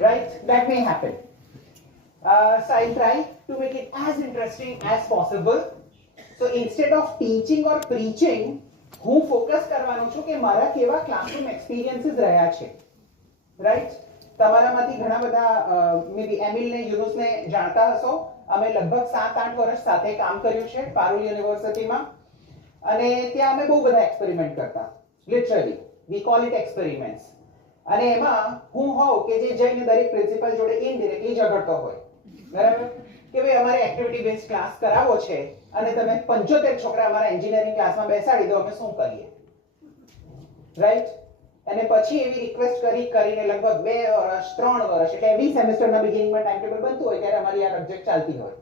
right? That may happen. So I'll try to make it as interesting as possible. So instead of teaching or preaching, હું focus કરવાનો છું કે મારા કેવા classroom experiences રહ્યા છે, રાઈટ? તમારામાંથી ઘણા બધા મે બી એમિલને યુનુસને જાણતા હશો. અમે લગભગ 7-8 વર્ષ સાથે કામ કર્યું છે પારુલ યુનિવર્સિટીમાં, અને ત્યાં અમે બહુ બધા એક્સપેરિમેન્ટ કરતા. Literally V call it experiments. અને એમાં હું હોઉં કે જે જઈને દરેક પ્રિન્સિપલ જોડે ઇનડિરેક્ટલી ઝઘડતો હોય, બરાબર? કે ભાઈ અમારે એક્ટિવિટી બેઝ ક્લાસ કરાવવો છે અને તમે 75 છોકરા અમારા એન્જિનિયરિંગ ક્લાસમાં બેસાડી દો, અમે શું કરીએ, રાઈટ? અને પછી એવી રિક્વેસ્ટ કરીને લગભગ 2 વર્ષ 3 વર્ષ, એટલે એવરી સેમેસ્ટરના બિગિનિંગમાં ટાઈમ ટેબલ બનતું હોય ત્યારે અમારી આ સબ્જેક્ટ ચાલતી હોય.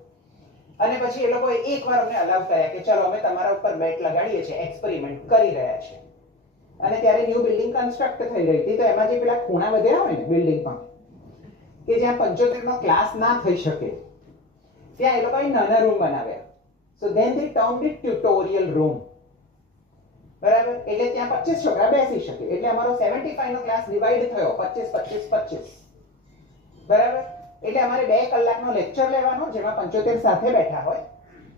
અને પછી એ લોકોએ એકવાર અમને અલાઉ કર્યા કે ચલો અમે તમારા ઉપર બેટ લગાડીએ છીએ, એક્સપેરિમેન્ટ કરી રહ્યા છે. અને ત્યારે ન્યૂ બિલ્ડિંગ કન્સ્ટ્રક્ટ થઈ રહી હતી, તો એમાં જે પેલા ખૂણા વધ્યા હોય ને બિલ્ડિંગમાં, કે જ્યાં 75 નો ક્લાસ ના થઈ શકે, ત્યાં એ લોકોએ નાના રૂમ બનાવ્યા. So then they termed it tutorial room, બરાબર? એટલે ત્યાં 25 છોકરા બેસી શકે. એટલે અમારો 75 નો ક્લાસ ડિવાઈડ થયો 25, બરાબર? એટલે અમારે 2 કલાકનો લેક્ચર લેવાનો જેમાં 75 સાથે બેઠા હોય,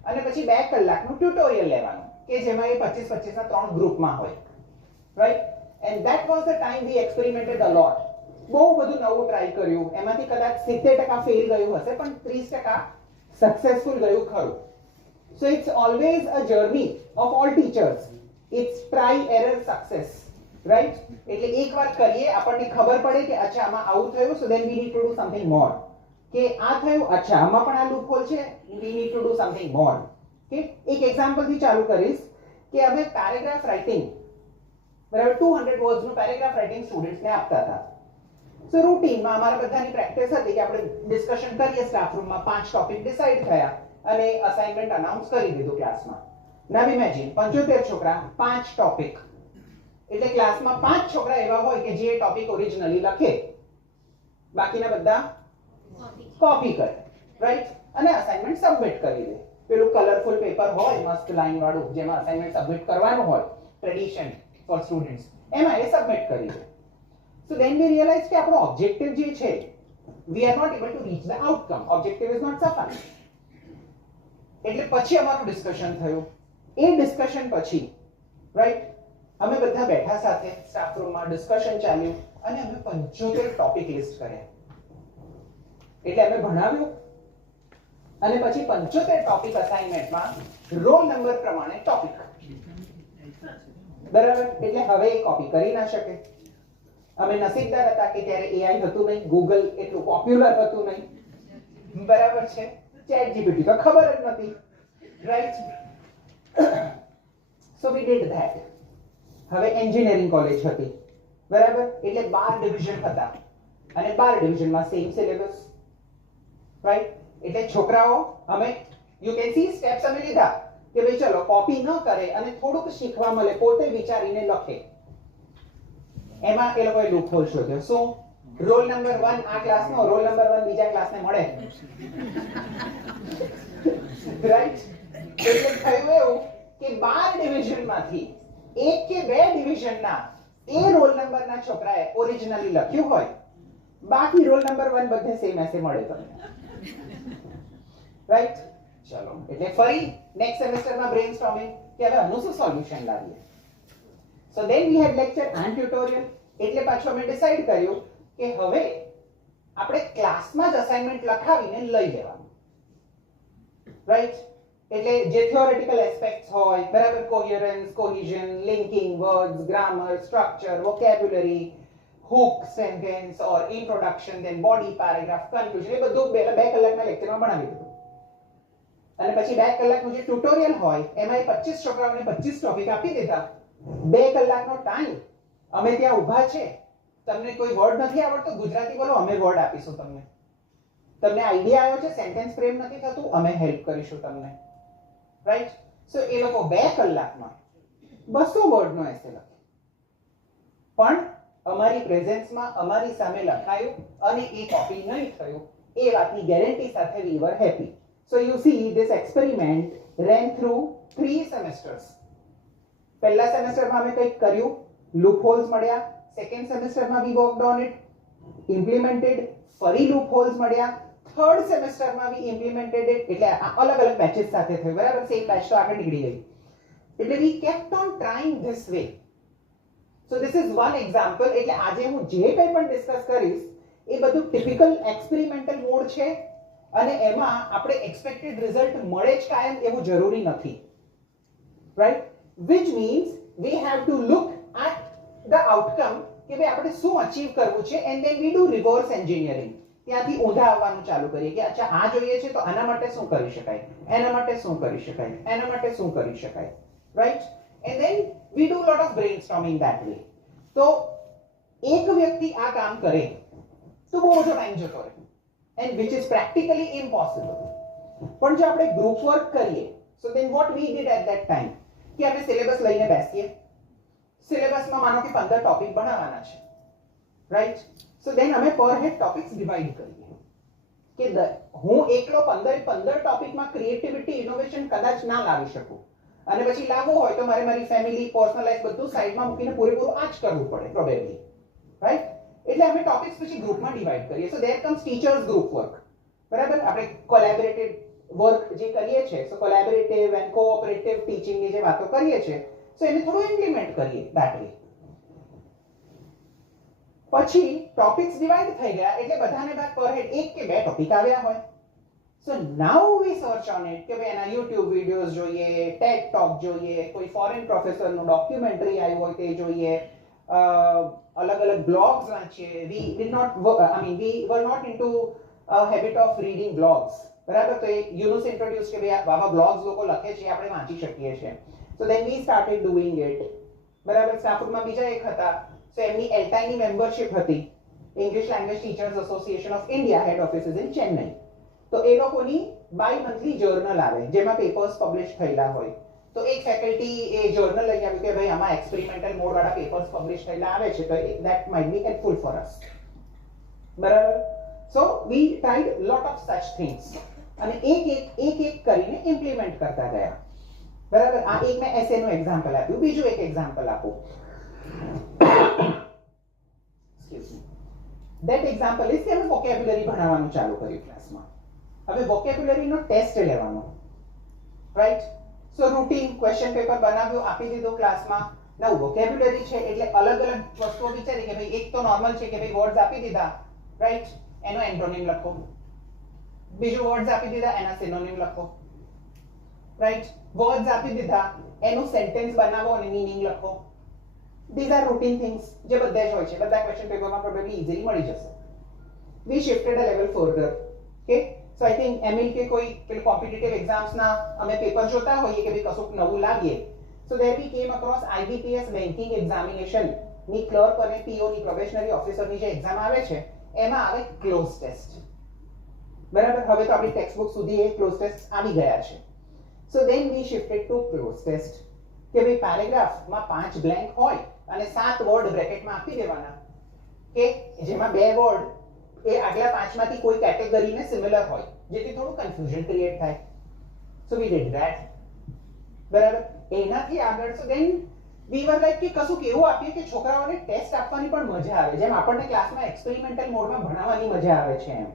અને પછી 2 કલાકનું ટ્યુટોરિયલ લેવાનું કે જેમાં એ 25 ના 3 ગ્રુપમાં હોય, right? And that was the time we experimented a lot. બહુ બધું નવું ટ્રાય કર્યું. એમાંથી કદાચ 70% ફેલ ગયું હશે, પણ 30% સક્સેસફુલ ગયું ખરું. So it's always a journey of all teachers. It's try error success, right? એટલે એકવાર કરીએ, આપણને ખબર પડે કે અચ્છા આમાં આવું થયું, so then we need to do something more. કે આ થયું, અચ્છા આમાં પણ આ લૂપહોલ છે, we need to do something more. કે એક એક્ઝામ્પલથી ચાલુ કરીશ કે અમે પેરેગ્રાફ રાઇટિંગ, બરાબર, 200 વર્ડ્સનું પેરેગ્રાફ રાઇટિંગ સ્ટુડન્ટ્સને આપતા હતા. સો રૂટીનમાં અમારા બધાની પ્રેક્ટિસ હતી કે આપણે ડિસ્કશન કરીએ સ્ટાફ રૂમમાં, 5 ટોપિક ડિસાઈડ થયા અને અસાઇનમેન્ટ અનાઉન્સ કરી દીધું ક્લાસમાં. નાવ ઇમેજિન 75 છોકરા, 5 ટોપિક. એટલે ક્લાસમાં 5 છોકરા એવા હોય કે જે ટોપિક ઓરિજિનલી લખે, બાકીના બધા કોપી કરે, રાઈટ? અને અસાઇનમેન્ટ સબમિટ કરી દે. પેલું કલરફુલ પેપર હોય મસ્ત લાઈન વાળું, જેમાં અસાઇનમેન્ટ સબમિટ કરવાનું હોય, ટ્રેડિશન ફોર સ્ટુડન્ટ્સ, એમાં એ સબમિટ કરી દે. So then we realize કે આપણો ઓબ્જેક્ટિવ જે છે, we are not able to reach the outcome. Objective is not sufficient. એટલે પછી અમારું ડિસ્કશન થયું. એ ડિસ્કશન પછી, રાઈટ, અમે બધા બેઠા સાથે સ્ટાફ રૂમમાં ડિસ્કશન ચાલ્યું અને અમે 75 ટોપિક લિસ્ટ કર્યા. એટલે અમે ભણાવ્યું અને પછી 75 ટોપિક અસાઇનમેન્ટમાં રોલ નંબર પ્રમાણે ટોપિક, બરાબર? એટલે હવે એ કોપી કરી ના શકે. અમે નસીબદાર હતા કે ત્યારે એઆઈ હતું નહીં, ગૂગલ એટલું પોપ્યુલર હતું નહીં, બરાબર છે? ચેટ જીપીટી તો ખબર જ નથી, right? So we did that. હવે એન્જિનિયરિંગ કોલેજ હતી, બરાબર? એટલે 12 ડિવિઝન હતા અને 12 ડિવિઝનમાં સેમ સિલેબસ, રાઈટ? એટલે છોકરાઓ અમે યુ કેન સી સ્ટેપ્સ અમે લીધા કે ભાઈ ચલો કોપી ન કરે અને થોડુંક શીખવા મળે, પોતે વિચારીને લખે. એમાં એ લોકોએ લૂપહોલ શોધ્યો. શું? રોલ નંબર 1 આ ક્લાસનો, રોલ નંબર 1 બીજા ક્લાસને મળે, રાઈટ? એટલે થયું એવું કે 12 ડિવિઝનમાંથી 1 કે 2 ડિવિઝનના એ રોલ નંબરના છોકરાએ ઓરિજિનલી લખ્યું હોય, બાકી રોલ નંબર 1 બધે સેમ એસે મળે તમને, રાઈટ? ચલો, એટલે ફરી નેક્સ્ટ સેમેસ્ટરમાં બ્રેઇનસ્ટોર્મિંગ કે હવે આનું શું સોલ્યુશન લાવીએ. So then we had lecture and tutorial. એટલે પાછું અમે ડિસાઈડ કર્યું કે હવે આપણે ક્લાસમાં જ અસાઇનમેન્ટ લખાવીને લઈ જવાનું, રાઈટ? એટલે જે થિયોરેટિકલ એસ્પેક્ટ્સ હોય, બરાબર, coherence, cohesion, linking, words, grammar, structure, vocabulary, hook, sentence or introduction, then body, paragraph, conclusion, એ બધું 2 કલાકના લેક્ચરમાં ભણાવી દીધું. અને પછી 2 કલાકનું જે ટ્યુટોરિયલ હોય એમાં 25 છોકરાઓને 25 ટોપિક આપી દીધા. 2 કલાકનો ટાઈમ, અમે ત્યાં ઊભા છે, તમને કોઈ વર્ડ નથી આવડતો, ગુજરાતી બોલો, અમે વર્ડ આપીશું તમને. તમને આઈડિયા આવ્યો છે, સેન્ટેન્સ ફ્રેમ નથી થતું, અમે હેલ્પ કરીશું તમને, રાઈટ? સો એ લોકો 2 કલાકમાં 200 વર્ડનો એસે લખે, પણ અમારી પ્રેઝન્સમાં અમારી સામે લખાયું અને એ કોપી નહીં થયું, એ વાતની ગેરંટી સાથે we were happy. So you see this experiment ran through 3 semesters. પહેલા સેમેસ્ટરમાં અમે કંઈક કર્યું, લૂપહોલ્સ મળ્યા. સેકન્ડ સેમેસ્ટરમાં we worked on it, implemented. ફરી લૂપ હોલ્સ મળ્યા. થર્ડ સેમેસ્ટરમાં વી ઇમ્પ્લિમેન્ટેડ ઇટ, એટલે આ અલગ અલગ બેચીસ સાથે થયું, બરાબર. સેમ બેચ તો આગળ નીકળી ગઈ, એટલે we kept on trying this way. So this is one example. એટલે આજે હું જે કંઈ પણ ડિસ્કસ કરીશ એ બધું ટિપિકલ એક્સપેરિમેન્ટલ મોડ છે, અને એમાં આપણે એક્સપેક્ટેડ રિઝલ્ટ મળે જ કાયમ એવું જરૂરી નથી, right. Which means we have to look at the outcome કે ભાઈ આપણે શું અચીવ કરવું છે, and then we do reverse engineering. ત્યાંથી ઊંધા આવવાનું ચાલુ કરીએ કે અચ્છા આ જોઈએ છે તો આના માટે શું કરી શકાય, એના માટે શું કરી શકાય, એના માટે શું કરી શકાય, right. And then we do lot of brainstorming that way. તો એક વ્યક્તિ આ કામ કરે તો બહુ ઓછો ટાઈમ જતો રહે, and which is practically impossible. પણ જો આપણે ગ્રુપ વર્ક કરીએ, so then what we did at that time કે આપણે સિલેબસ લઈને બેસીએ. સિલેબસમાં માનો કે 15 ટોપિક ભણાવવાના છે, રાઈટ. સો ધેન અમે પર હેડ ટોપિક્સ ડિવાઇડ કરીએ કે હું એકલો 15 ટોપિકમાં ક્રિએટિવિટી ઇનોવેશન કદાચ ના લાવી શકું, અને પછી લાવવું હોય તો મારે મારી ફેમિલી, પર્સનલ લાઈફ બધું સાઈડમાં મૂકીને પૂરેપૂરું આ જ કરવું પડે પ્રોબેબલી, રાઈટ. એટલે અમે ટોપિક્સ પછી ગ્રુપમાં ડિવાઇડ કરીએ. So there comes teachers group work, બરાબર. આપણે કોલેબોરેટિવ વર્ક જે કરીએ છીએ, સો કોલેબોરેટિવ એન્ડ કોઓપરેટિવ ટીચિંગની જે વાતો કરીએ છીએ, સો એને થોડું ઇમ્પ્લિમેન્ટ કરીએ ધેટ વે. પછી ટોપિક્સ ડિવાઇડ થઈ ગયા એટલે બધાને બાદ પર હેડ એક કે બે ટોપિક આવ્યા હોય. સો નાઉ વી સર્ચ ઓન ઇટ કે ભાઈ એના YouTube વિડિયોઝ જોઈએ, ટેડ ટોક જોઈએ, કોઈ ફોરેન પ્રોફેસરનું ડોક્યુમેન્ટરી આવ્યું હોય તે જોઈએ, અલગ અલગ બ્લોગ્સ વાંચીએ. We did not we were not into habit of reading blogs, બરાબર. તો એ યુનુસ ઇન્ટ્રોડ્યુસ કે ભાઈ આવા બ્લોગ્સ લોકો લખે છે આપણે વાંચી શકીએ છીએ. So then we started doing it, બરાબર. સ્ટાફરૂમમાં બીજા એક હતા, સો એમની એલ્ટાઈની મેમ્બરશિપ હતી, English language teachers association of India, head office is in Chennai. તો એ લોકોની બાય મંથલી જર્નલ આવે જેમાં પેપર્સ પબ્લિશ થયેલા હોય. તો એક ફેકલ્ટી એ જર્નલ લઈ આવ્યું કે ભાઈ આમાં એક્સપેરિમેન્ટલ મોડ વાળા પેપર્સ પબ્લિશ થયેલા આવે છે, તો that might be helpful for us, બરાબર. So we tried lot of such things, અને એક કરીને ઇમ્પ્લિમેન્ટ કરતા ગયા, બરાબર. આ એક મેં એસે નું એક્ઝામ્પલ આપ્યું. બીજું એક એક્ઝામ્પલ આપું. Excuse me. That example is કે અમે વોકેબ્યુલરી ભણાવવાનું ચાલુ કર્યું ક્લાસમાં. હવે વોકેબ્યુલરીનો ટેસ્ટ લેવાનો, રાઈટ. સો રૂટીન ક્વેશ્ચન પેપર બનાવ્યું, આપી દીધું ક્લાસમાં. નવું વોકેબ્યુલરી છે એટલે અલગ અલગ વસ્તુઓ વિચારી કે ભાઈ એક તો નોર્મલ છે કે ભાઈ વર્ડ્સ આપી દીધા, રાઈટ, એનો એન્ટોનિમ લખો. બીજું વર્ડ્સ આપી દીધા, એના સિનોનિમ લખો, રાઈટ. વર્ડ્સ આપી દીધા, એનું સેન્ટેન્સ બનાવો અને મીનિંગ લખો. These are routine things જે બધા જ હોય છે, બધા ક્વેશ્ચન પેપરમાં પ્રોબેબલી ઈઝીલી મળી જશે. We shifted a level further. Okay, so I think Emil કે કોઈ પેલું કોમ્પિટિટિવ એક્ઝામ્સ ના અમે પેપર જોતા હોઈએ કે ભાઈ કશું નવું લાવીએ. So there we came across IBPS banking examination ની ક્લર્ક અને PO ની પ્રોબેશનરી ઓફિસરની જે એક્ઝામ આવે છે એમાં આવે ક્લોઝ ટેસ્ટ, બરાબર. હવે તો આપણી ટેક્સ્ટ બુક સુધી એ ક્લોઝ ટેસ્ટ આવી ગયા છે. So then we shifted to close test કે ભાઈ પેરેગ્રાફમાં 5 બ્લેન્ક હોય અને 7 વર્ડ બ્રેકેટમાં આપી દેવાના કે જેમાં 2 વર્ડ એ આગલા 5 માંથી કોઈ કેટેગરીને સિમિલર હોય જેથી થોડું કન્ફ્યુઝન ક્રિએટ થાય. So we did that, બરાબર. એનાથી આગળ so then we were like કે કશું કેવું આપીએ કે છોકરાઓને ટેસ્ટ આપવાની પણ મજા આવે, જેમ આપણને ક્લાસમાં એક્સપેરિમેન્ટલ મોડમાં ભણાવવાની મજા આવે છે એમ,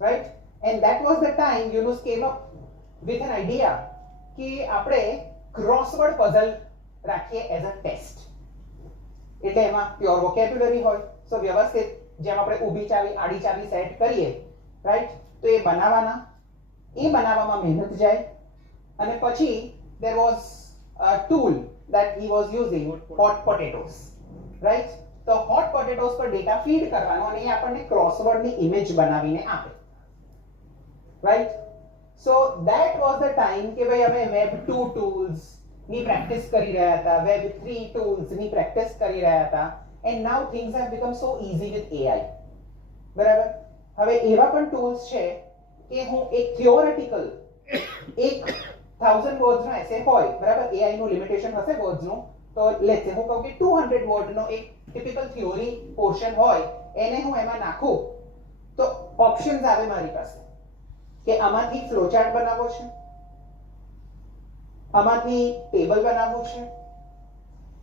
right. And that was the time Yunus came up with an idea કે આપણે ક્રોસવર્ડ પઝલ રાખીએ એઝ અ ટેસ્ટ. એટલે એમાં પ્યોર વોકેબ્યુલરી હોય, સો વ્યવસ્થિત જેમ આપણે ઊભી ચાવી આડી ચાવી સેટ કરીએ, રાઈટ, તો એ બનાવવાના. એ બનાવવામાં મહેનત જાય અને પછી there was a tool that he was using, hot potatoes, right. તો hot potatoes પર ડેટા ફીડ કરવાનો અને એ આપણને ક્રોસવર્ડની ઇમેજ બનાવીને આપે, right. So that was the time કે ભાઈ અમે web 2 tools ની પ્રેક્ટિસ કરી રહ્યા હતા, web 3 tools ની પ્રેક્ટિસ કરી રહ્યા હતા, and now things have become so easy with AI, બરાબર. હવે એવા પણ ટૂલ્સ છે કે હું એક થિયોરેટિકલ 1000 વર્ડ્સ નો એસે હોય, બરાબર. AI નું લિમિટેશન હશે વર્ડ્સ નું, તો લેટ્સ સે હું કહું કે 200 વર્ડ નો એક ટિપિકલ થિયોરી પોર્શન હોય, એને હું એમાં નાખું તો ઓપ્શન્સ આવે મારી પાસે કે આમાંથી ફ્લોચાર્ટ બનાવવો છે, આમાંથી ટેબલ બનાવવું છે,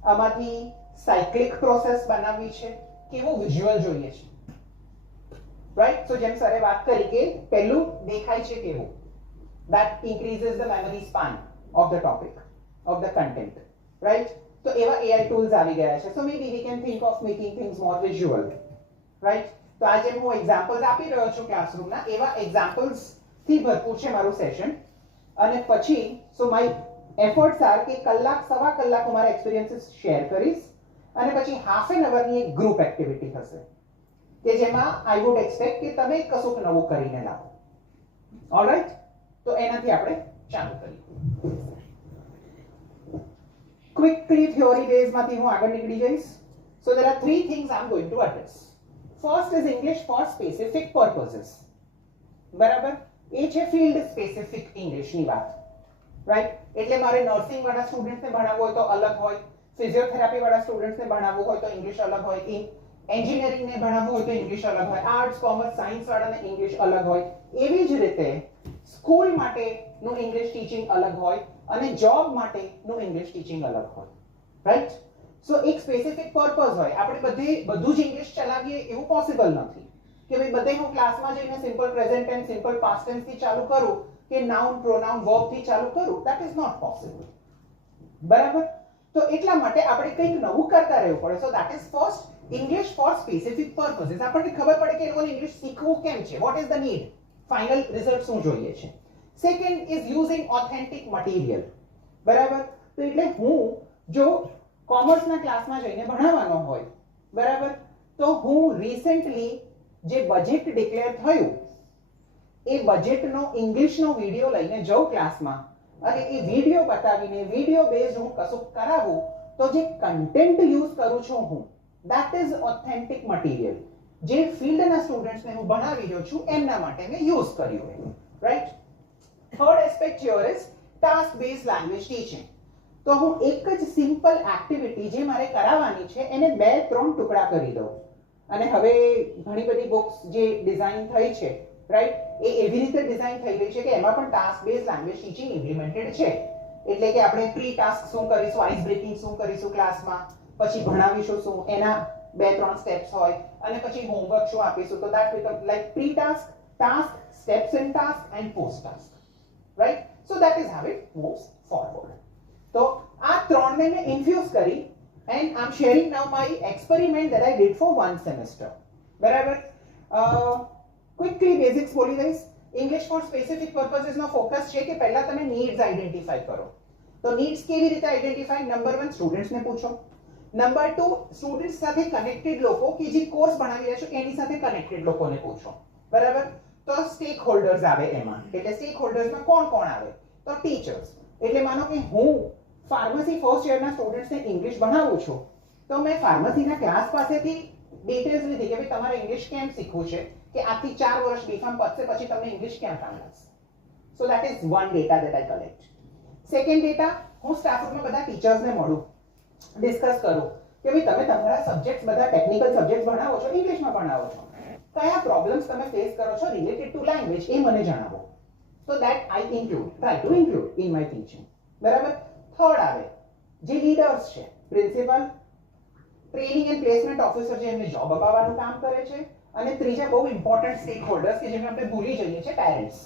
આમાંથી સાયક્લિક પ્રોસેસ બનાવવી છે, કેવું વિઝ્યુઅલ જોઈએ છે. રાઈટ? સો જેમ સરે વાત કરી કે પહેલું દેખાય છે કેવું, that increases the memory span of the topic, of the content, right? તો એવા AI tools આવી ગયા છે. So maybe we can think of making things more visual, right? તો આજે હું એક્ઝામ્પલ્સ આપી રહ્યો છું ક્લાસરૂમના, એવા એક્ઝામ્પલ્સ થી ભરપૂર છે મારું સેશન. અને પછી સો માય એફર્ટ્સ આર કે કલાક સવા કલાક હું મારા એક્સપિરિયન્સીસ શેર કરીશ અને પછી હાફ એન અવરની એક ગ્રુપ એક્ટિવિટી થશે કે જેમાં આઈ વુડ એક્સપેક્ટ કે તમે કશુંક નવું કરીને લાવો. ઓલરાઈટ? તો એનાથી આપણે ચાલુ કરીએ. ક્વિકલી થિયોરી બેઝમાંથી હું આગળ નીકળી જઈશ. સો there are three things I'm going to address. First is English for specific purposes. બરાબર? એ છે ફિલ્ડ સ્પેસિફિક ઇંગ્લિશની વાત, રાઈટ? એટલે મારે નર્સિંગ વાળા સ્ટુડન્ટ્સને ભણાવવું હોય તો અલગ હોય, ફિઝિયોથેરાપી વાળા સ્ટુડન્ટ્સને ભણાવવું હોય તો ઇંગ્લિશ અલગ હોય, એન્જિનિયરિંગને ભણાવવું હોય તો ઇંગ્લિશ અલગ હોય, આર્ટ્સ કોમર્સ સાયન્સ વાળાને ઇંગ્લિશ અલગ હોય. એવી જ રીતે સ્કૂલ માટેનું ઇંગ્લિશ ટીચિંગ અલગ હોય અને જોબ માટેનું ઇંગ્લિશ ટીચિંગ અલગ હોય, રાઈટ? સો એક સ્પેસિફિક પર્પઝ હોય. આપણે બધું જ ઇંગ્લિશ ચલાવીએ એવું પોસિબલ નથી કે ભાઈ બધે હું ક્લાસમાં જઈને simple present tense simple past tense થી ચાલુ કરું કે નાઉન પ્રોનાઉન વર્બ થી ચાલુ કરું. That is not possible. બરાબર? તો એટલા માટે આપણે કંઈક નવું કરતા રહેવું પડે. So that is first English for specific purposes. આપણને ખબર પડે કે એ લોકોને ઇંગ્લિશ શીખવું કેમ છે, what is the need, final result શું જોઈએ છે. Second is using authentic material. બરાબર? તો એટલે હું જો કોમર્સના ક્લાસમાં જઈને ભણાવવાનો હોય, બરાબર, તો હું રિસેન્ટલી જે બજેટ ડિક્લેર થયું એ બજેટનો ઇંગ્લિશનો વિડિયો લઈને જઉં ક્લાસમાં અને એ વિડિયો બતાવીને વિડિયો બેઝ હું કશું કરાવું તો જે કન્ટેન્ટ યુઝ કરું છું હું, that is authentic material. જે ફિલ્ડના સ્ટુડન્ટ્સને હું ભણાવી રહ્યો છું એમના માટે મેં યુઝ કર્યું, right? Third aspect here is task based language teaching. તો હું એક જ સિમ્પલ એક્ટિવિટી જે મારે કરાવવાની છે એને 2-3 ટુકડા કરી દઉં. અને હવે ઘણી બધી બુક્સ જે ડિઝાઇન થઈ છે, રાઈટ, એ એવી રીતે ડિઝાઇન થઈ રહી છે કે એમાં પણ task based language teaching implemented છે. એટલે કે આપણે પ્રી ટાસ્ક શું કરીશું, આઈસ બ્રેકિંગ શું કરીશું ક્લાસમાં, પછી ભણાવીશું શું, એના 2-3 સ્ટેપ્સ હોય અને પછી હોમવર્ક શું આપીશું. તો that become like pre task, task, steps in task and post task, right? So that is how it moves forward. તો આ ત્રણને મેં ઇન્ફ્યુઝ કરી and I'm sharing now my experiment that I did for 1 semester. બરાબર? Quickly basics બોલી દઈશ. English for specific purposes નો focus છે કે પહેલા તમે નીડ્સ આઈડેન્ટિફાઈ કરો. તો નીડ્સ કેવી રીતે આઈડેન્ટિફાઈ? નંબર 1 સ્ટુડન્ટ્સને પૂછો. નંબર 2 સ્ટુડન્ટ્સ સાથે કનેક્ટેડ લોકો કે જે કોર્સ ભણાવી રહ્યા છો એની સાથે કનેક્ટેડ લોકોને પૂછો. બરાબર? તો સ્ટેક હોલ્ડર્સ આવે એમાં. એટલે સ્ટેક હોલ્ડર્સમાં કોણ કોણ આવે? તો ટીચર્સ. એટલે માનો કે હું ફાર્મસી ફર્સ્ટ યરના સ્ટુડન્ટ્સને ઇંગ્લિશ ભણાવું છું તો મેં ફાર્મસીના ક્લાસ પાસેથી ડિટેલ્સ લીધી કે ભાઈ તમારે ઇંગ્લિશ કેમ શીખવું છે, કે આથી 4 વર્ષ બીફાર્મ પતશે પછી તમને ઇંગ્લિશ કેમ કામ લાગશે. સો that is one data that I collect. Second data, હું સ્ટાફ રૂમમાં બધા ટીચર્સને મળું, ડિસ્કસ કરું કે ભાઈ તમે તમારા સબ્જેક્ટ્સ બધા ટેકનિકલ સબ્જેક્ટ્સ ભણાવો છો, ઇંગ્લિશમાં ભણાવો છો, કયા પ્રોબ્લેમ્સ તમે ફેસ કરો છો રિલેટેડ ટુ લેંગ્વેજ એ મને જણાવો. So that I include, try to include in my teaching. બરાબર? થર્ડ આવે જે લીડર્સ છે, principal, training and placement officer જે એમને જોબ અપાવવાનું કામ કરે છે, અને ત્રીજા બહુ ઇમ્પોર્ટન્ટ સ્ટેક હોલ્ડર્સ કે જેને આપણે ભૂલી જઈએ છે, પેરેન્ટ્સ.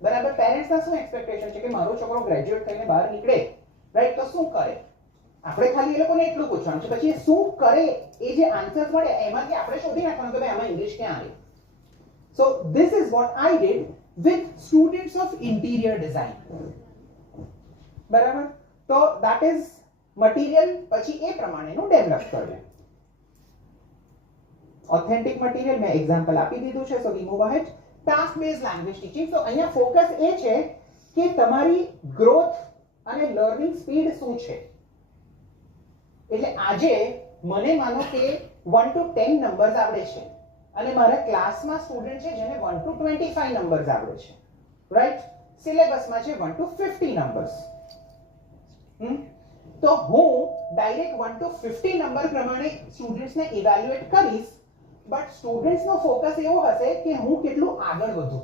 બરાબર? પેરેન્ટ્સના શું એક્સપેક્ટેશન છે કે મારો છોકરો ગ્રેજ્યુએટ થઈને બહાર નીકળે, રાઈટ, તો શું કરે? આપણે ખાલી એ લોકોને એટલું પૂછવાનું છે, પછી એ શું કરે એ જે આન્સર્સ મળે એમાંથી આપણે શોધી નાખવાનું કે ભાઈ આમાં ઇંગ્લિશ ક્યાં આવે. સો this is what I did with students of interior design. બરાબર? તો that is મટીરિયલ પછી એ પ્રમાણેનું ડેવલપ કરવું. ઓથેન્ટિક મટીરિયલ મેં એક્ઝામ્પલ આપી દીધું છે. So we move ahead. Task based language teaching. તો અહીંયા ફોકસ એ છે કે તમારી ગ્રોથ અને લર્નિંગ સ્પીડ શું છે. એટલે આજે મને માનો કે 1 to 10 નંબર્સ આવડે છે અને મારા ક્લાસમાં સ્ટુડન્ટ છે જેને 1 to 25 નંબર્સ આવડે છે, રાઈટ? સિલેબસમાં છે 1 to 50 નંબર્સ. તો હું ડાયરેક્ટ 1 to 50 નંબર પ્રમાણે સ્ટુડન્ટ્સને ઇવેલ્યુએટ કરીશ, બટ સ્ટુડન્ટ્સનો ફોકસ એવો હશે કે હું કેટલું આગળ વધું.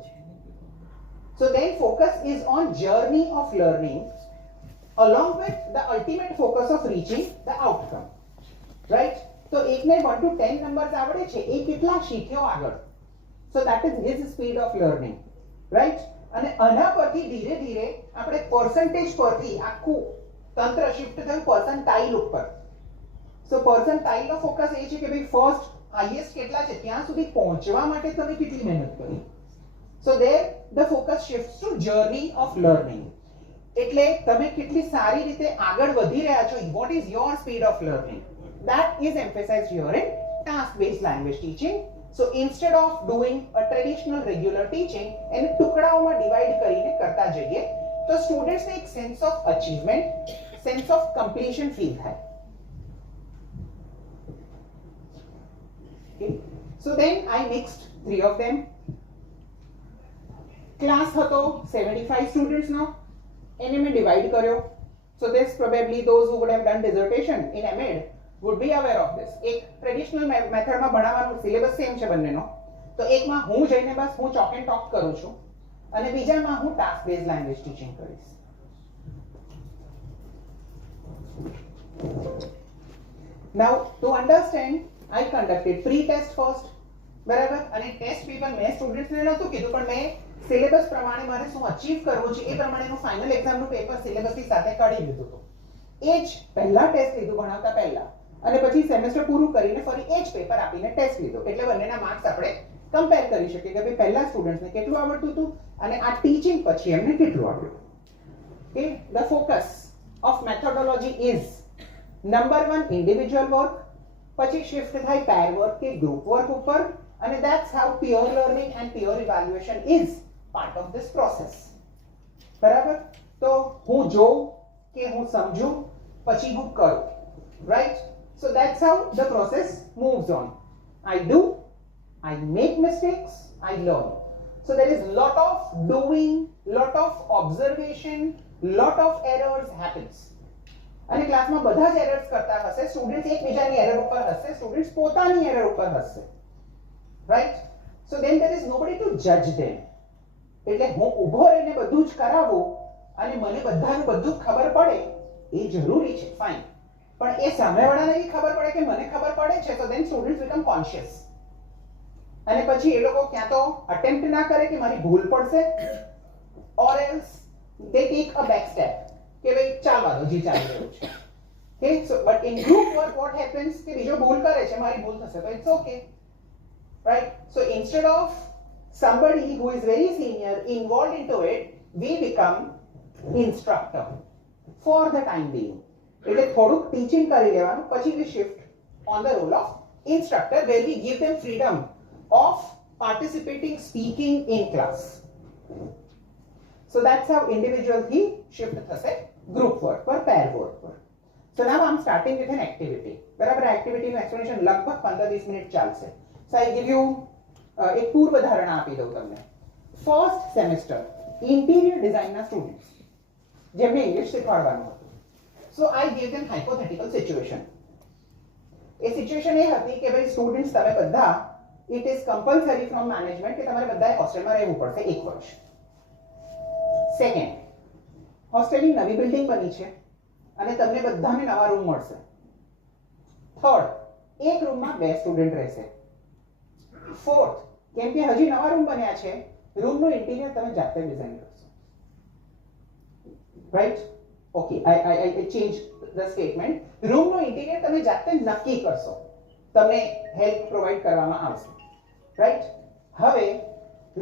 So then focus is on journey of learning along with the ultimate focus of reaching the outcome, right? તો એકને 1 to 10 નંબર્સ આવડે છે, એ કેટલા શીખ્યો આગળ, so that is his speed of learning, right? અને આના પરથી ધીરે ધીરે આપણે પર્સન્ટેજ પરથી આખું તંત્ર શિફ્ટ થયું પર્સન્ટાઇલ ઉપર. સો પર્સન્ટાઇલ નો ફોકસ એ છે કે ભાઈ ફર્સ્ટ હાઈએસ્ટ કેટલા છે ત્યાં સુધી પહોંચવા માટે તમે કેટલી મહેનત કરી. સો there the focus shifts to journey of learning. એટલે તમે કેટલી સારી રીતે આગળ વધી રહ્યા છો, what is your speed of learning, that is emphasized here in task based language teaching. So instead of doing a traditional regular teaching એને ટુકડાઓમાં ડિવાઇડ કરીને કરતા જઈએ તો સ્ટુડન્ટ્સને એક sense of achievement, sense of completion feel થાય. Okay, so then I mixed three of them. Class હતો 75 students નો, એને મેં ડિવાઇડ કર્યો. So this probably those who would have done dissertation in MEd would be aware of this. એક traditional મેથડમાં ભણાવવાનું syllabus same છે બંનેનો. તો એકમાં હું જઈને બસ હું ચોક એન્ડ ટોક કરું છું અને બીજામાં હું ટાસ્ક બેઝ લેંગ્વેજ ટીચિંગ કરીશ. Now to understand I conducted pre-test first, બરાબર? અને ટેસ્ટ પેપર મેં સ્ટુડન્ટ્સને નહોતું કીધું પણ મેં સિલેબસ પ્રમાણે મારે શું અચીવ કરવું છે એ પ્રમાણેનું ફાઇનલ એક્ઝામનું પેપર સિલેબસની સાથે કાઢી લીધું હતું. એ જ પહેલા ટેસ્ટ લીધું ભણાવતા પહેલા અને પછી સેમેસ્ટર પૂરું કરીને ફરી એ જ પેપર આપીને ટેસ્ટ લીધો. એટલે બંનેના માર્ક્સ આપણે કમ્પેર કરી શકીએ કે ભાઈ પહેલા સ્ટુડન્ટ્સને કેટલું આવડતું હતું અને આ ટીચિંગ પછી એમને કેટલું આવડ્યું. Okay, the focus of methodology is number 1 individual work, પછી શિફ્ટ થાય પેર વર્ક કે ગ્રુપ વર્ક ઉપર, અને that's how peer learning and peer evaluation is part of this process. બરાબર? તો હું જોઉં કે હું સમજું પછી હું કરું, right? So that's how the process moves on. I do, I make mistakes, I learn. So there is lot of doing, lot of observation, lot of errors happens. અને ક્લાસમાં બધા જ એરર્સ કરતા હશે, સ્ટુડન્ટ્સ એકબીજાની એરર ઉપર હશે, students પોતાની એરર ઉપર હશે, right? So then there is nobody to judge them. એટલે હું ઊભો રહીને બધું જ કરાવું અને મને બધાનું બધું ખબર પડે એ જરૂરી છે, ફાઇન, પણ એ સામેવાળાને બી ખબર પડે કે મને ખબર પડે છે. So then students become conscious. અને પછી એ લોકો ક્યાં તો અટેમ્પ્ટ ના કરે કે મારી ભૂલ પડશે, or else they take a back step કે ભાઈ ચાલવા દો જી ચાલી રહ્યું છે. Okay, so but in group work what happens કે બીજો ભૂલ કરે છે, મારી ભૂલ થશે તો it's okay, right? So instead of somebody who is very senior involved into it, we become instructor for the time being. એટલે થોડુંક ટીચિંગ કરી લેવાનું, પછી we shift on the role of instructor where we give them freedom of participating, speaking in class. So that's how individual થી shift થશે group work પર, pair work પર. So now I'm starting with an activity. બરાબર? activity નું explanation લગભગ 15-20 minute ચાલશે. So I give you એક પૂર્વ ધારણા આપી દઉં તમને. ફર્સ્ટ સેમેસ્ટર ઇન્ટિરિયર ડિઝાઇનના સ્ટુડન્ટ્સ જેમને ઇંગ્લિશ શીખવાડવાનું હતું. So I gave them hypothetical situation. એ સિચ્યુએશન એ હતી કે ભાઈ સ્ટુડન્ટ્સ તમે બધા, it is compulsory from management કે તમારે બધાએ હોસ્ટેલમાં રહેવું પડશે 1 વર્ષ. સેકન્ડ, હોસ્ટેલની નવી બિલ્ડિંગ બની છે અને તમને બધાને નવા રૂમ મળશે. થર્ડ, એક રૂમમાં 2 સ્ટુડન્ટ રહેશે. ફોર્થ, કેમ કે હજી નવા રૂમ બન્યા છે, રૂમનું ઇન્ટિરિયર તમે જાતે ડિઝાઇન કરશો, right? Okay, I change the statement. રૂમનું ઇન્ટિરિયર તમે જાતે નક્કી કરશો, તમને હેલ્પ પ્રોવાઈડ કરવામાં આવશે, રાઈટ? હવે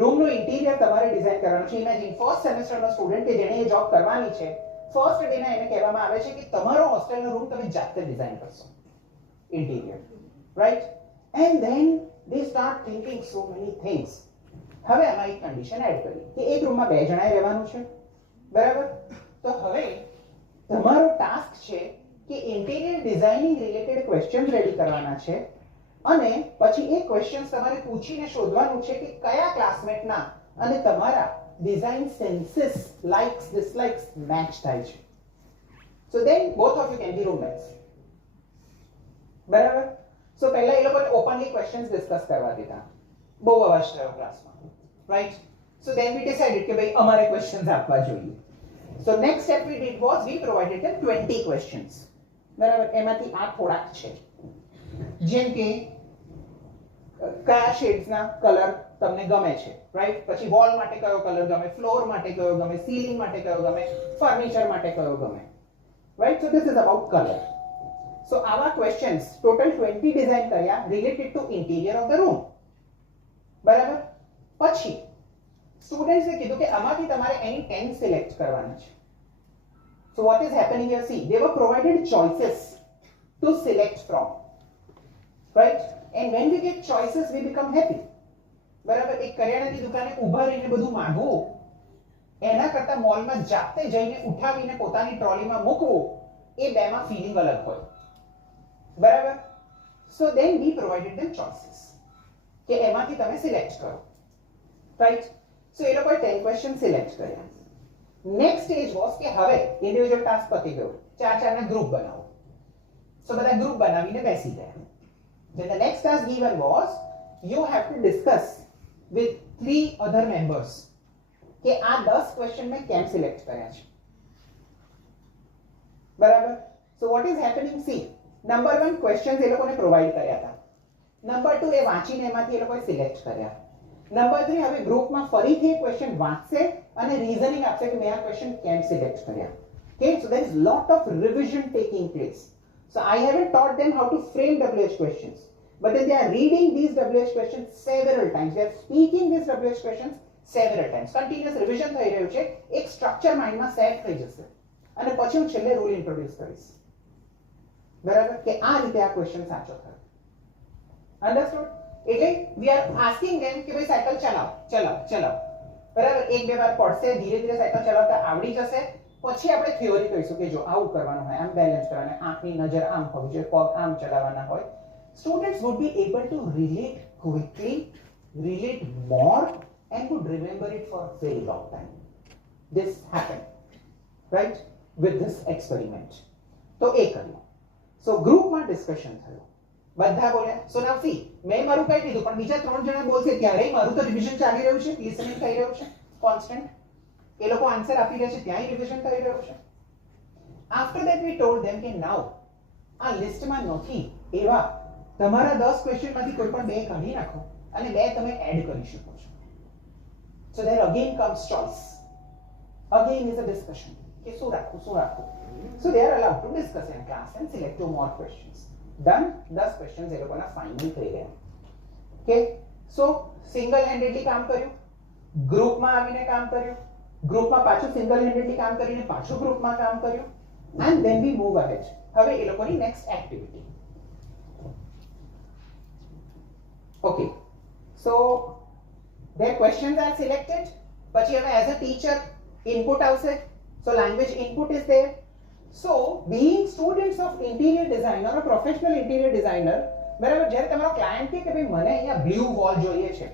રૂમનું ઇન્ટિરિયર તમારે ડિઝાઇન કરવાનું છે. ઇમેજિન ફર્સ્ટ સેમેસ્ટરનો સ્ટુડન્ટ કે જેણે એ જોબ કરવાની છે, ફર્સ્ટ ડેના એને કહેવામાં આવે છે કે તમારો હોસ્ટેલનો રૂમ તમે જાતે ડિઝાઇન કરશો, interior, right? And than they start thinking so many things. હવે આમાં એક કન્ડિશન એડ કરી કે એક રૂમમાં 2 જણાએ રહેવાનું છે, બરાબર? તો હવે તમારો ટાસ્ક છે કે interior designing related questions ready કરવાના છે અને પછી એ ક્વેશ્ચન્સ તમારે પૂછીને શોધવાનું છે કે કયા ક્લાસમેટના અને તમારા design senses, likes, dislikes match થાય છે. So then both of you can be roommates, બરાબર? સો પહેલા એ લોકોને ઓપનલી ક્વેશ્ચન્સ ડિસ્કસ કરવા દીધા, બહુ અવાજ થયો ક્લાસમાં, right? So then we decided કે ભાઈ અમારે ક્વેશ્ચન્સ આપવા જોઈએ. So next step we did was we provided them 20 questions, બરાબર? એમાંથી આ થોડાક છે, જેમ કે કયા શેડ્સના કલર તમને ગમે છે, રાઈટ? પછી વોલ માટે કયો કલર ગમે, ફ્લોર માટે કયો ગમે, સીલિંગ માટે કયો ગમે, ફર્નિચર માટે કયો ગમે, right? So this is about colour. So આવા ક્વેશ્ચન્સ ટોટલ 20 ડિઝાઇન કર્યા related to interior of the room, બરાબર? પછી સ્ટુડન્ટ્સે કીધું કે આમાંથી તમારે એની 10 સિલેક્ટ કરવાના છે. સો what is happening here? C, they were provided choices to select from, right? And when we get choices we become happy, બરાબર? એક કરિયાણાની દુકાને ઊભા રહીને બધું માંગવું એના કરતા મોલમાં જાતે જઈને ઉઠાવીને પોતાની ટ્રોલીમાં મૂકવું, એ બેમાં ફીલિંગ અલગ હોય, બરાબર? સો then we provided them choices કે એમાંથી તમે સિલેક્ટ કરો, રાઈટ? સો એ લોકોએ 10 ક્વેશ્ચન સિલેક્ટ કર્યા. નેક્સ્ટ સ્ટેજ વોઝ કે હવે ઇન્ડિવિડ્યુઅલ ટાસ્ક પતી ગયો, ચારના ગ્રુપ બનાવો. સો બધા ગ્રુપ બનાવીને બેસી ગયા. Then the next task given was you have to discuss with 3 other members કે આ 10 ક્વેશ્ચન મેં કેમ સિલેક્ટ કર્યા છે, બરાબર? So what is happening? See, number 1 questions એ લોકોને પ્રોવાઈડ કર્યા હતા. નંબર 2 એ વાંચીને એમાંથી એ લોકોએ સિલેક્ટ કર્યા. નંબર 3 હવે ગ્રુપમાં ફરીથી એ ક્વેશ્ચન વાંચશે અને રીઝનિંગ આપશે કે મેં આ ક્વેશ્ચન કેમ સિલેક્ટ કર્યા. Okay, so there is lot of revision taking place. So I haven't taught them how to frame WH questions, but then they are reading these WH questions several times. They are speaking these WH questions several times. Continuous revision થઈ રહ્યું છે, એક structure માઇન્ડમાં set થઈ જશે અને પછી હું છેલ્લે રૂલ ઇન્ટ્રોડ્યુસ કરીશ, બરાબર? કે આ રીતે આ ક્વેશ્ચન સાચો થયો. અન્ડરસ્ટુડ? એટલે વી આર આસ્કિંગ ધેમ કે ભાઈ સાયકલ ચલાવો, બરાબર? એક બે વાર પડશે, ધીરે ધીરે સાયકલ ચલાવતા આવડી જશે. પછી આપણે થિયોરી કહીશું કે જો આવું કરવાનું હોય, આમ બેલેન્સ કરવાનું, આંખની નજર આમ હોવી જોઈએ, પગ આમ ચલાવવાના હોય. Students would be able to relate quickly, relate more, and would remember it for a very long time. This happened, right, with this experiment. તો એ કર્યું. સો ગ્રુપમાં ડિસ્કશન થયું, બધા બોલ્યા. સો નાઉ સી, મેં મારું કહી દીધું, પણ બીજા 3 જણા બોલશે ત્યારે મારું તો રિવિઝન ચાલી રહ્યું છે, લિસનિંગ થઈ રહ્યું છે કોન્સ્ટન્ટ. એ લોકો આન્સર આપી રહ્યા છે, ત્યાંય રિવિઝન થઈ રહ્યું છે. આફ્ટર ધેટ વી ટોલ્ડ ધેમ કે નાઉ આ લિસ્ટમાં નથી એવા તમારા 10 ક્વેશ્ચનમાંથી કોઈ પણ 2 કાઢી નાખો અને 2 તમે એડ કરી શકો છો. So there again comes choice, again is a discussion કે શું રાખવું. So they are allowed to discuss in class and select 2 more questions. Done. 10 questions એ લોકોના ફાઇનલ થઈ ગયા. ઓકે, સો સિંગલ હેન્ડેડલી કામ કર્યું, ગ્રુપમાં આવીને કામ કર્યું, ગ્રુપમાં પાછું સિંગલ હેન્ડેડલી કામ કરીને પાછું ગ્રુપમાં કામ કર્યું, and then we move ahead. હવે એ લોકોની next activity. Okay, so their questions are selected. પછી હવે as a teacher input આવશે. So language input is there. So being students of interior design or a professional interior designer, બરાબર? જ્યારે તમારો client કહે કે ભાઈ મને અહીંયા બ્લુ વોલ જોઈએ છે,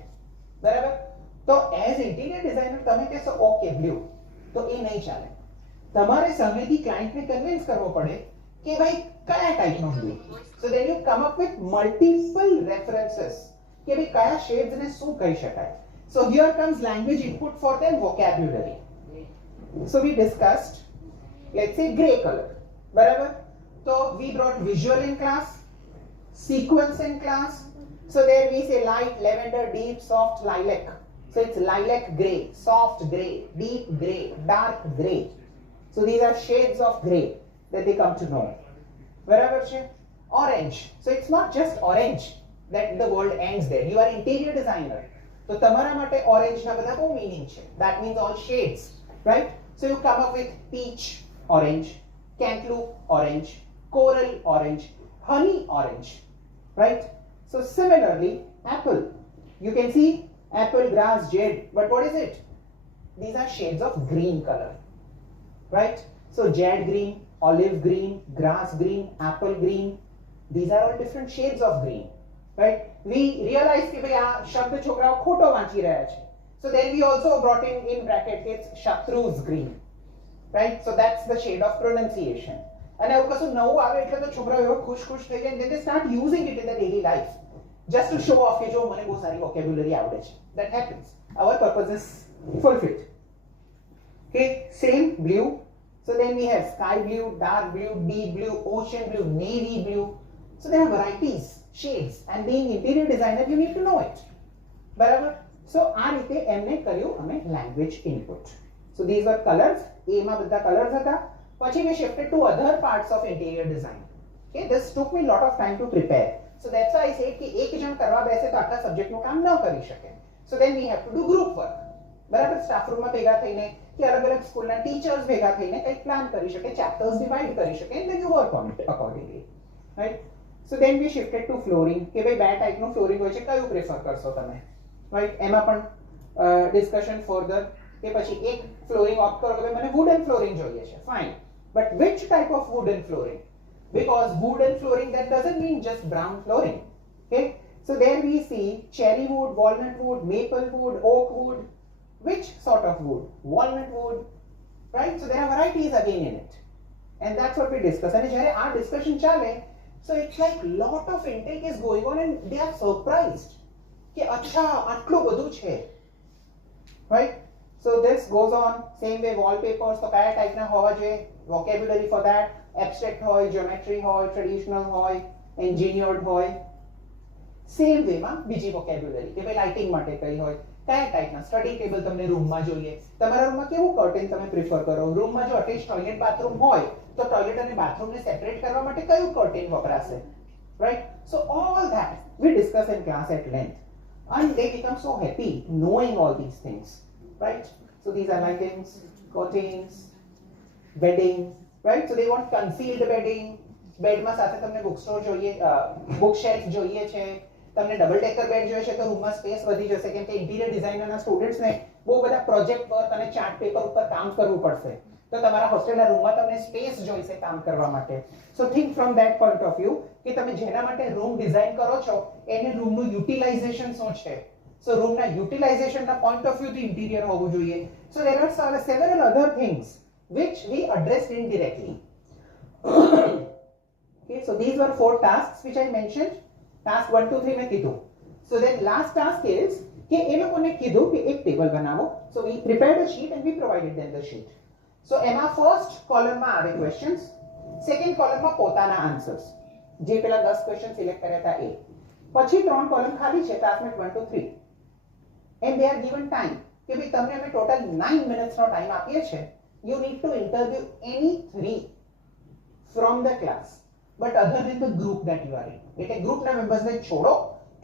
બરાબર? તો એઝ ઇન્ટિરિયર ડિઝાઇનર તમે કહેશો ઓકે બ્લુ, તો એ નહીં ચાલે. તમારે સામેથી ક્લાયન્ટને કન્વિન્સ કરવો પડે કે ભાઈ કયા ટાઈપનો blue. So then you come up with multiple references કે ભાઈ કયા શેડ્સને શું કહી શકાય. So here comes language input for them vocabulary. So we discussed, let's say grey colour, બરાબર? તો we brought visual in class, sequence in class. So there we say light lavender, deep soft lilac. So it's lilac gray, soft gray, deep gray, dark gray. So these are shades of gray that they come to know. Barabar che? Orange. So it's not just orange that the world ends there. You are interior designer. So tamara mate orange na bada bo meaning che. That means all shades, right? So you come up with peach orange, cantaloupe orange, coral orange, honey orange, right? So similarly, apple. You can see apple, grass, jade. But what is it? These are shades of green color, right? So jade green, olive green, grass green, apple green. These are all different shades of green, right? We realize कि भाई आ शब्द छोकराओ खोटो वांची रहा है. So then we also brought in bracket it's Shatrus green, right? So that's the shade of pronunciation. અને એવું કશું નવું આવે એટલે તો છોકરાઓ એવો ખુશ થઈ જાય, they start using it in their daily life just to show off કે જો મને બહુ સારી vocabulary આવડે છે. That happens. Our purpose is fulfilled. Okay, same blue. So then we have sky blue, dark blue, deep blue, ocean blue, navy blue. So there are varieties shades, and being interior designer you need to know it. બરાબર? So આ રીતે એમને કર્યું અમે language input. So these were colors. A માં બધા colors હતા. પછી we shifted to other parts of interior design. Okay, this took me a lot of time to prepare. So that's why I said કે એક જણ કરવા બેસે તો આટલા સબ્જેક્ટનું કામ ન કરી શકે. So then we have to do group work. બરાબર? સ્ટાફ રૂમમાં ભેગા થઈને કે અલગ અલગ સ્કૂલના ટીચર્સ ભેગા થઈને કંઈક પ્લાન કરી શકે, ચેપ્ટર્સ ડિવાઇડ કરી શકે, and then you work on it accordingly. Right? So then we shifted to flooring કે ભાઈ બે ટાઈપનું ફ્લોરિંગ હોય છે, કયું પ્રેફર કરશો તમે? રાઈટ? એમાં પણ ડિસ્કશન ફર્ધર કે પછી એક ફ્લોરિંગ ઓપ્ટ કરો કે ભાઈ મને વુડન ફ્લોરિંગ જોઈએ છે, fine, but which type of wooden flooring? Because wooden flooring, that doesn't mean just brown flooring. Okay, so there we see cherry wood, walnut wood, maple wood, oak wood. Which sort of wood? Walnut wood, right? So there are varieties again in it, and that's what we discuss. And જ્યારે આ discussion ચાલે, so it's like lot of intake is going on and they are surprised કે અચ્છા આટલું બધું છે, right? So this goes on. Same way wallpapers તો કયા ટાઈપના હોવા જોઈએ, vocabulary for that, abstract હોય, geometry હોય, traditional હોય, engineered હોય. Same way માં બીજી vocabulary કે ભાઈ લાઇટિંગ માટે કઈ હોય, કયા ટાઈપના સ્ટડી ટેબલ તમને રૂમમાં જોઈએ, તમારા રૂમમાં કેવું કર્ટેન તમે પ્રિફર કરો, રૂમમાં જો અટેચ ટોયલેટ બાથરૂમ હોય તો ટોયલેટ અને બાથરૂમને સેપરેટ કરવા માટે કયું કર્ટેન વપરાશે, right? So all that we discuss in class at length, and they become so happy knowing all these things, right? So these are lightings, curtains, bedding, right? So they want concealed bedding. બેડમાં સાથે તમને book store જોઈએ, book shelf જોઈએ છે, તમને double taker bed જોઈએ છે તો રૂમમાં સ્પેસ વધી જશે, કેમ કે ઇન્ટિરિયર ડિઝાઇનરના સ્ટુડન્ટ્સને બહુ બધા પ્રોજેક્ટ વર્ક અને ચાર્ટ પેપર ઉપર કામ કરવું પડશે, તો તમારા હોસ્ટેલના રૂમમાં તમને સ્પેસ જોઈશે કામ કરવા માટે. So think from that point of view કે તમે જેના માટે રૂમ ડિઝાઇન કરો છો એને રૂમનું યુટિલાઇઝેશન શું છે. સો રૂમના યુટિલાઇઝેશનના પોઈન્ટ ઓફ વ્યૂથી ઇન્ટિરિયર હોવું જોઈએ. So there are several other things which we addressed indirectly. Okay, so these were 4 tasks which I mentioned. Task 1, 2, 3 મેં કીધું. So then last task is કે એ લોકોને કીધું કે એક ટેબલ બનાવો. So we prepared a sheet and we provided them the sheet. So એમાં first કોલમમાં આવે questions, second કોલમમાં પોતાના આન્સર્સ, જે પેલા 10 ક્વેશ્ચન સિલેક્ટ કર્યા હતા એ. પછી 3 કોલમ ખાલી છે classmate 1 2 3, and they are given time કે ભાઈ તમને અમે ટોટલ 9 મિનિટ્સનો ટાઈમ આપીએ છે. You need to interview any 3 from the class, but other than the group that you are in. એટલે ગ્રુપના મેમ્બર્સને છોડો,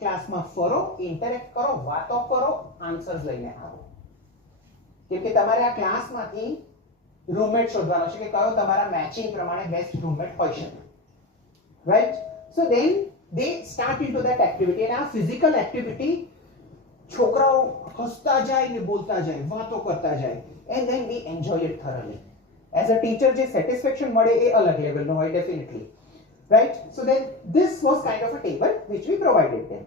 ક્લાસમાં ફરો, ઇન્ટરેક્ટ કરો, વાતો કરો, આન્સર્સ લઈને આવો. કેમ કે તમારે આ ક્લાસમાંથી રૂમમેટ શોધવાનો છે કે કયો તમારા મેચિંગ પ્રમાણે બેસ્ટ રૂમમેટ હોઈ શકે, right? So then they start into that activity, અને આ ફિઝિકલ એક્ટિવિટી છોકરાઓ હસતા જાય ને બોલતા જાય, વાતો કરતા જાય, and then we enjoy it thoroughly. As a teacher જે satisfaction મળે એ અલગ લેવલનો હોય definitely, right? So then this was kind of a table which we provided them.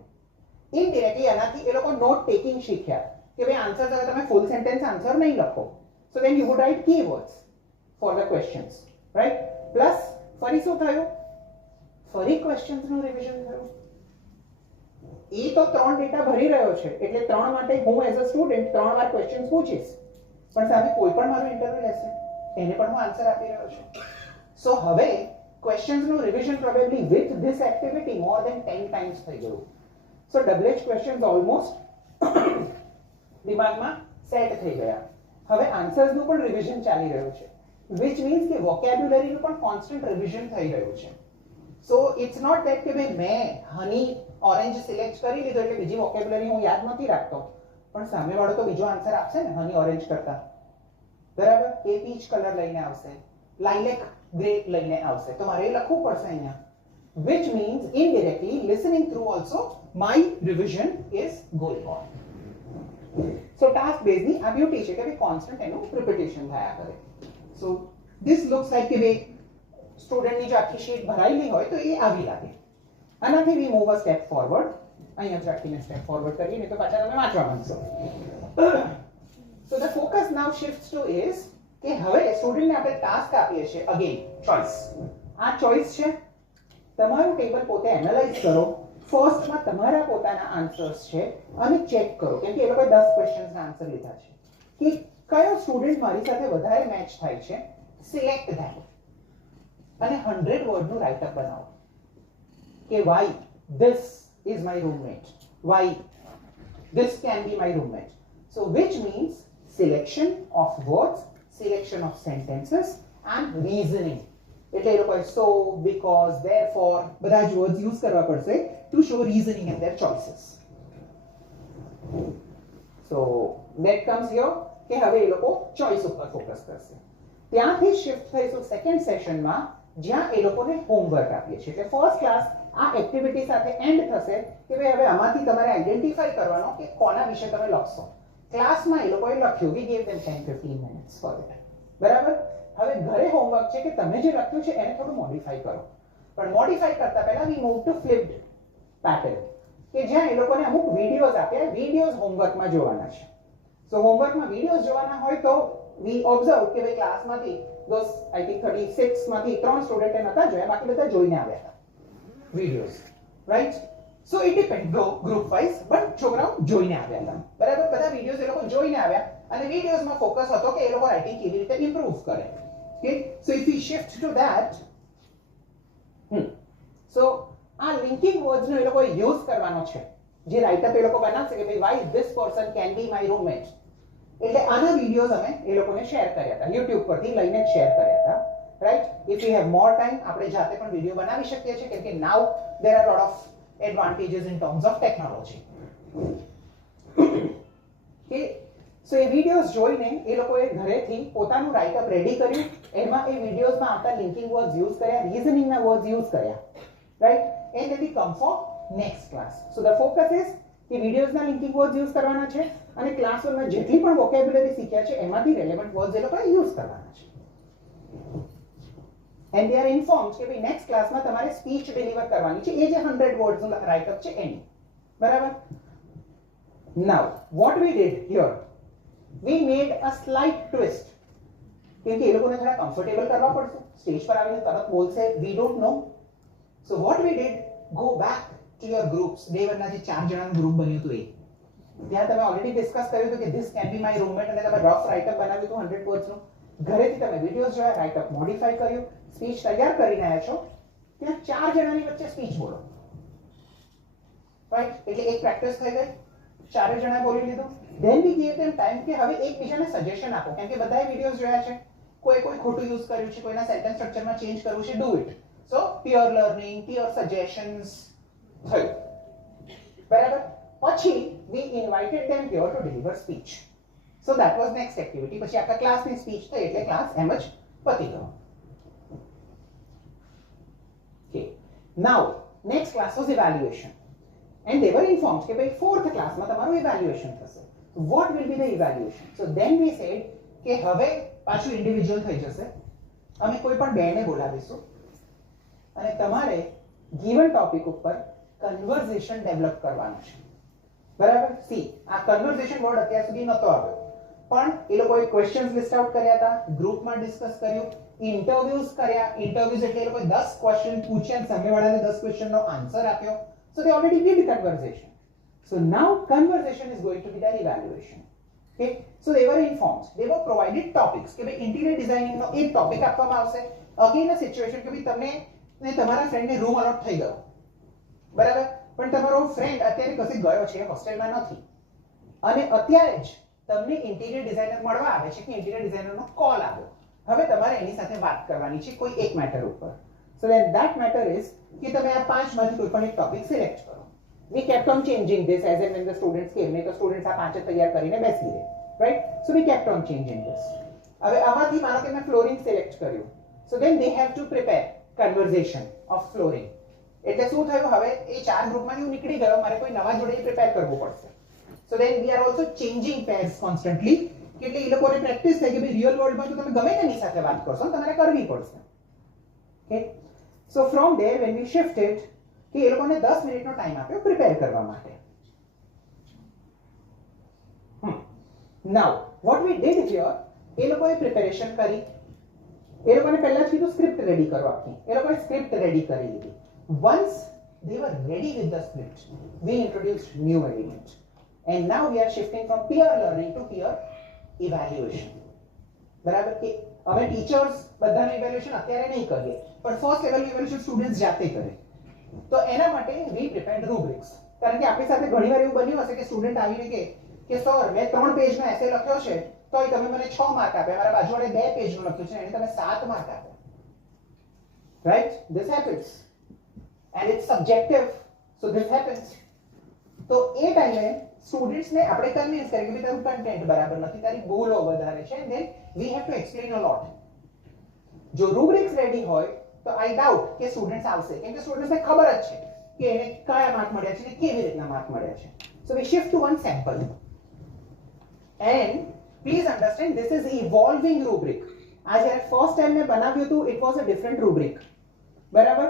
Indirectly આનાથી એ લોકો note taking શીખ્યા કે ભાઈ આન્સર હવે તમે full sentence આન્સર નહીં લખો. So then you would write keywords for the questions, right? Plus ફરી શું થયું, ફરી questions નું રિવિઝન થયું. એ તો 3 ડેટા ભરી રહ્યો છે એટલે 3 માટે હું એઝ અ સ્ટુડન્ટ 3 વાર ક્વેશ્ચન્સ પૂછીશ, પણ સામે કોઈ પણ મારું ઇન્ટરવ્યુ લેશે એને પણ હું આન્સર આપી રહ્યો છું. સો હવે ક્વેશ્ચન્સ નું revision probably with this activity more than 10 times થઈ ગયું. So double H questions almost દિમાગમાં સેટ થઈ ગયા. હવે આન્સર્સ નું પણ રિવિઝન ચાલી રહ્યું છે, which means કે વોકેબ્યુલરી નું પણ કોન્સ્ટન્ટ રિવિઝન થઈ રહ્યું છે. સો ઇટ્સ નોટ ધેટ કે ભાઈ મેં હની ઓરેન્જ સિલેક્ટ કરી લીધો એટલે બીજી વોકેબ્યુલરી હું યાદ નથી રાખતો, પણ સામેવાળો તો બીજો આન્સર આપશે ને હની ઓરેન્જ કરતા, બરાબર? એ પીચ કલર લઈને આવશે, લાઇલેક ગ્રે લઈને આવશે, તો મારે એ લખવું પડશે અહીંયા, which means indirectly listening through also my revision is going on. So task based ની આ બ્યુટી છે કે ભાઈ કોન્સ્ટન્ટ એનું રિપીટેશન થયા કરે. So this looks like કે ભાઈ સ્ટુડન્ટની જો આખી શીટ ભરાયેલી હોય તો એ આવી લાગે. આનાથી we move a step forward. અહીંયા જ રાખીને સ્ટેપ ફોરવર્ડ કરીએ ને તો પાછા તમે વાંચવા માંગશો. So the focus now shifts to is કે હવે સ્ટુડન્ટને આપણે ટાસ્ક આપીએ છીએ, અગેન ચોઇસ. આ ચોઇસ છે, તમારું ટેબલ પોતે એનાલાઇઝ કરો, ફર્સ્ટમાં તમારા પોતાના આન્સર્સ છે અને ચેક કરો, કેમ કે એ લોકોએ 10 ક્વેશ્ચન્સના આન્સર લીધા છે કે કયો સ્ટુડન્ટ મારી સાથે વધારે મેચ થાય છે. સિલેક્ટ ધેટ અને 100 વર્ડનું રાઇટઅપ બનાવો કે Y this is my roommate. Why? This can be my roommate. So which means selection of words, selection of sentences and reasoning. એટલે એ લોકોએ so, because, therefore બધા જ વર્ડ્સ યુઝ કરવા પડશે to show reasoning in their choices. So that comes here કે હવે એ લોકો choice ઉપર ફોકસ કરશે. ત્યાંથી શિફ્ટ થઈશું સેકન્ડ સેશનમાં જ્યાં એ લોકોને હોમવર્ક આપીએ છીએ. એટલે ફર્સ્ટ ક્લાસ આ એક્ટિવિટી સાથે એન્ડ થશે કે ભાઈ હવે આમાંથી તમારે આઈડેન્ટિફાઈ કરવાનો કે કોના વિશે તમે લખશો. ક્લાસમાં એ લોકોએ લખ્યું, we gave them 10-15 minutes for it. બરાબર? હવે ઘરે હોમવર્ક છે કે તમે જે લખ્યું છે એને થોડું મોડિફાઈ કરો. પણ મોડિફાઈ કરતા પહેલા we move to flipped pattern કે જ્યાં એ લોકોને અમુક વિડિયોઝ આપ્યા, વિડિયોઝ હોમવર્કમાં જોવાના છે. સો હોમવર્કમાં વિડિયોઝ જોવાના હોય તો we observe કે ભાઈ ક્લાસમાંથી those I think 36 માંથી 3 સ્ટુડન્ટે નતા જોયા, બાકી બધા જોઈને આવ્યા હતા videos, right? So it depend group wise, but છોકરાઓ જોઈને આવ્યા હતા. બરાબર? બધા વિડિયોઝ એ લોકો જોઈને આવ્યા અને વિડિયોઝમાં ફોકસ હતો કે એ લોકો રાઇટિંગ કેવી રીતે ઇમ્પ્રૂવ કરે. Okay, so if we shift to that, so આ લિંકિંગ વર્ડ્સનો એ લોકો યુઝ કરવાનો છે. જે રાઇટઅપ એ લોકો બનાવશે કે ભાઈ Y this person can be my roommate, એટલે આના વિડિયોઝ અમે એ લોકોને શેર કર્યા હતા, YouTube પરથી લઈને જ શેર કર્યા હતા, રાઈટ? If you have more time આપણે જાતે પણ વિડિયો બનાવી શકીએ છીએ કેમ કે now there are lot of advantages in terms of technology. Okay, so એ વિડિયોઝ જોઈને એ લોકોએ ઘરેથી પોતાનું રાઇટઅપ રેડી કર્યું, એમાં એ વિડિયોઝમાં આવતા લિંકિંગ વર્ડ્સ યુઝ કર્યા, રીઝનિંગના વર્ડ્સ યુઝ કર્યા, right? And then we come for next class. So the focus is કે વિડિયોઝના લિંકિંગ વર્ડ્સ યુઝ કરવાના છે અને ક્લાસ 1 માં જેટલી પણ વોકેબ્યુલરી શીખ્યા છે એમાંથી રેલેવન્ટ વર્ડ્સ એ લોકોએ યુઝ કરવાના છે. and they are informed કે ભાઈ નેક્સ્ટ ક્લાસમાં તમારે સ્પીચ ડિલિવર કરવાની છે, એ જે 100 વર્ડ્સ નું રાઇટઅપ છે એની. બરાબર? now what we did here, we made a slight twist કેમ કે એ લોકોને થોડા કમ્ફર્ટેબલ કરવા પડશે, સ્ટેજ પર આવીને તરત બોલશે we don't know. so what we did, go back to your groups. day 1 ના જે 4 જણાનું ગ્રુપ બન્યું હતું એ ત્યાં તમે ઓલરેડી ડિસ્કસ કર્યું હતું કે this can be my roommate અને તમે રફ રાઇટઅપ બનાવ્યું હતું 100 વર્ડ્સ નું. ઘરેથી તમે વિડિયોઝ જોયા, રાઇટઅપ મોડિફાઈ કર્યું, સ્પીચ તૈયાર કરીને આવ્યા છો, ત્યાં 4 જણાની વચ્ચે સ્પીચ બોલો, રાઈટ? એટલે એક પ્રેક્ટિસ થઈ ગઈ, 4 જણાએ બોલી લીધું. then we gave them time કે હવે એકબીજાને સજેશન આપો કેમ કે બધાએ વિડિયોઝ જોયા છે, કોઈ ખોટું યુઝ કર્યું છે, કોઈના સેન્ટેન્સ સ્ટ્રક્ચરમાં ચેન્જ કરવું છે, do it. So pure learning, pure suggestions થયું. બરાબર? પછી we invited them here to deliver speech. so that was next activity. પછી આખા ક્લાસની સ્પીચ થઈ એટલે ક્લાસ એમ જ પતી ગયો. okay, now next class was evaluation and they were informed કે ભાઈ 4th ક્લાસમાં તમારું evaluation થશે. what will be the evaluation? so then we said કે હવે પાછું ઇન્ડિવિડ્યુઅલ થઈ જશે, અમે કોઈ પણ બેને બોલાવીશું અને તમારે ગિવન ટોપિક ઉપર કન્વર્ઝેશન ડેવલપ કરવાનું છે. બરાબર? સી આ કન્વર્ઝેશન વર્ડ અત્યાર સુધી નતો આવ્યો પણ એ લોકોએ ક્વેશ્ચન્સ લિસ્ટ આઉટ કર્યા હતા, ગ્રુપમાં ડિસ્કસ કર્યું, ઇન્ટરવ્યુઝ કર્યા. ઇન્ટરવ્યુઝ એટલે એ લોકોએ 10 ક્વેશ્ચન પૂછ્યા અને સામેવાળાને 10 ક્વેશ્ચનનો આન્સર આપ્યો. સો they already did conversation. so now conversation is going to be their evaluation. okay, so they were informed, they were provided topics કે ભાઈ ઇન્ટિરિયર ડિઝાઇનિંગ નો એક ટોપિક આપવામાં આવશે. અગેન અ સિચ્યુએશન કે ભાઈ તમને ને તમારા ફ્રેન્ડને રૂમ અલોટ થઈ ગયો, બરાબર? પણ તમારો ફ્રેન્ડ અત્યારે કશે ગયો છે, હોસ્ટેલમાં નથી અને અત્યારે જ તમને ઇન્ટિરિયર ડિઝાઇનર મળવા આવે છે કે ઇન્ટિરિયર ડિઝાઇનરનો કોલ આવ્યો, હવે તમારે એની સાથે વાત કરવાની છે કોઈ એક મેટર ઉપર. સો then that matter is કે તમે આ 5 માંથી કોઈ પણ એક ટોપિક સિલેક્ટ કરો. we kept on changing this as and when the students came. નહીં તો સ્ટુડન્ટ્સ આ 5 તૈયાર કરીને બેસી રહે, right? So we kept on changing this. હવે આમાંથી માનો કે મેં ફ્લોરિંગ સિલેક્ટ કર્યું, સો then they have to prepare conversation of flooring. એટલે શું થયું, હવે એ 4 ગ્રુપમાંથી હું નીકળી ગયો, મારે કોઈ નવા જોડે પ્રિપેર કરવું પડશે. સો then we are also changing pairs constantly એટલે એ લોકોને પ્રેક્ટિસ થાય કે ભાઈ રિયલ વર્લ્ડમાં તો તમે ગમે તેની સાથે વાત કરશો તમારે કરવી પડશે. Okay, so from there when we shifted કે એ લોકોને 10 મિનિટનો ટાઈમ આપ્યો પ્રિપેર કરવા માટે. now what we did here, એ લોકોએ પ્રિપેરેશન કરી, એ લોકોને પહેલા જ કીધું સ્ક્રિપ્ટ રેડી કરો આપની, એ લોકોએ સ્ક્રિપ્ટ રેડી કરી લીધી. once they were ready with the script, we introduced new element and now we are shifting from peer learning to peer evaluation. બરાબર? કે અમે ટીચર્સ બધાનું ઇવેલ્યુએશન અત્યારે નહીં કરીએ પણ ફર્સ્ટ લેવલ ઇવેલ્યુએશન સ્ટુડન્ટ્સ જાતે કરે. તો એના માટે વી પ્રિપેર્ડ રૂબ્રિક્સ. કારણ કે આપણી સાથે ઘણીવાર એવું બન્યું હશે કે સ્ટુડન્ટ આવીને કે સર મેં 3 પેજનો એસે લખ્યો છે તોય તમે મને 6 માર્ક આપ્યા, મારા બાજુવાળે 2 પેજનો લખ્યો છે એને તમે 7 માર્ક આપ્યા. Right? This happens and it's subjective, so this happens. તો એ ટાઈમે સ્ટુડન્ટ્સને આપણે કન્વિન્સ કરીએ કે તારું કન્ટેન્ટ બરાબર નથી, તારી ભૂલો વધારે છે, and then we have to explain a lot. જો રૂબ્રિક્સ રેડી હોય તો આઈ ડાઉટ કે સ્ટુડન્ટ્સ આવશે, કેમ કે સ્ટુડન્ટ્સને ખબર જ છે કે એને કયા માર્ક મળ્યા છે અને કેવી રીતના માર્ક મળ્યા છે. So we shift to one sample and please understand this is evolving rubric. આ જ્યારે ફર્સ્ટ ટાઈમ મેં બનાવ્યું હતું it was a different rubric. બરાબર?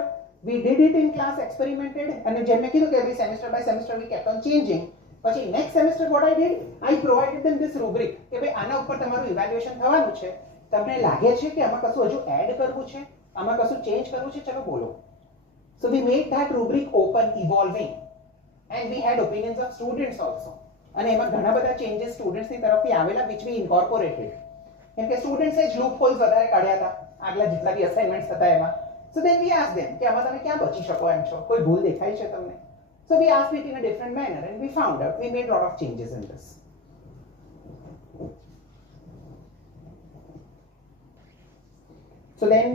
We did it in class, experimented, and જેમ મેં કીધું કે every semester by semester we kept on changing. પછી next semester what I did, I provided them this rubric કે ભાઈ આના ઉપર તમારું ઇવેલ્યુએશન થવાનું છે, તમને લાગે છે કે આમાં કશું હજુ એડ કરવું છે, આમાં કશું ચેન્જ કરવું છે, ચલો બોલો. So we made that rubric open, evolving, and we had opinions of students also. અને એમાં ઘણા બધા ચેન્જીસ સ્ટુડન્ટ્સની તરફથી આવેલા which we incorporated. કેમ કે સ્ટુડન્ટ્સે જ લૂપ હોલ્સ વધારે કાઢ્યા હતા આગલા જેટલા બી અસાઇનમેન્ટ્સ હતા એમાં. So then we asked them કે આમાં તમે ક્યાં બચી શકો એમ છો, કોઈ ભૂલ દેખાય છે તમને? So we asked it in a different manner and we found out we made a lot of changes in this. So then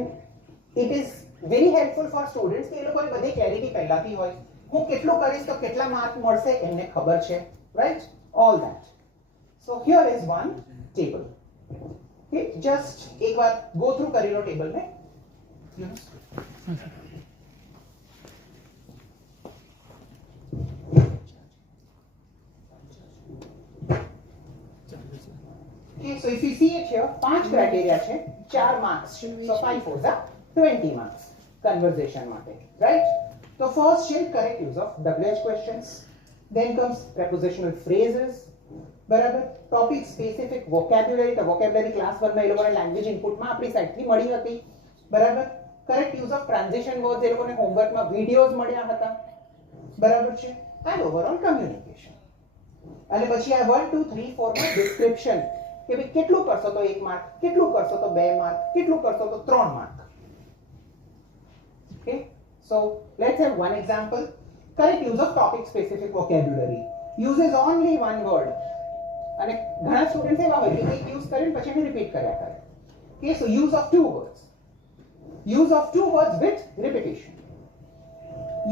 it is very helpful for students કે એ લોકોને બધી ક્લેરિટી પહેલાથી હોય, હું કેટલું કરીશ તો કેટલા માર્ક મળશે એમને ખબર છે, right? All that. So here is one table. Okay, just એકવાર go through કરી લો ટેબલ ને. Okay, so if you see it here, 5 criteria છે, 4 marks છે. So 5 4s are 20 marks conversation માટે, right? So first છે correct use of WH questions, then comes prepositional phrases, બરાબર? topic specific vocabulary, the vocabulary class 1 માં એ લોકોને language ઇનપુટમાં આપણી સાઈડથી મળી હતી, બરાબર? Correct use of transition words એ લોકોને હોમવર્કમાં વિડિયોઝ મળ્યા હતા, બરાબર છે? And overall communication. અને પછી આ 1 2 3 4 માં ડિસ્ક્રિપ્શન કે ભાઈ કેટલું કરશો તો 1 માર્ક, કેટલું કરશો તો 2 માર્ક, કેટલું કરશો તો 3 mark. Okay, so let's have one example. Correct use of topic specific vocabulary uses only one word. અને ઘણા સ્ટુડન્ટ્સ એવા હોય કે એક યુઝ કરીને પછી એને રિપીટ કર્યા કરે. Okay, so use of two words. Use of two words with repetition.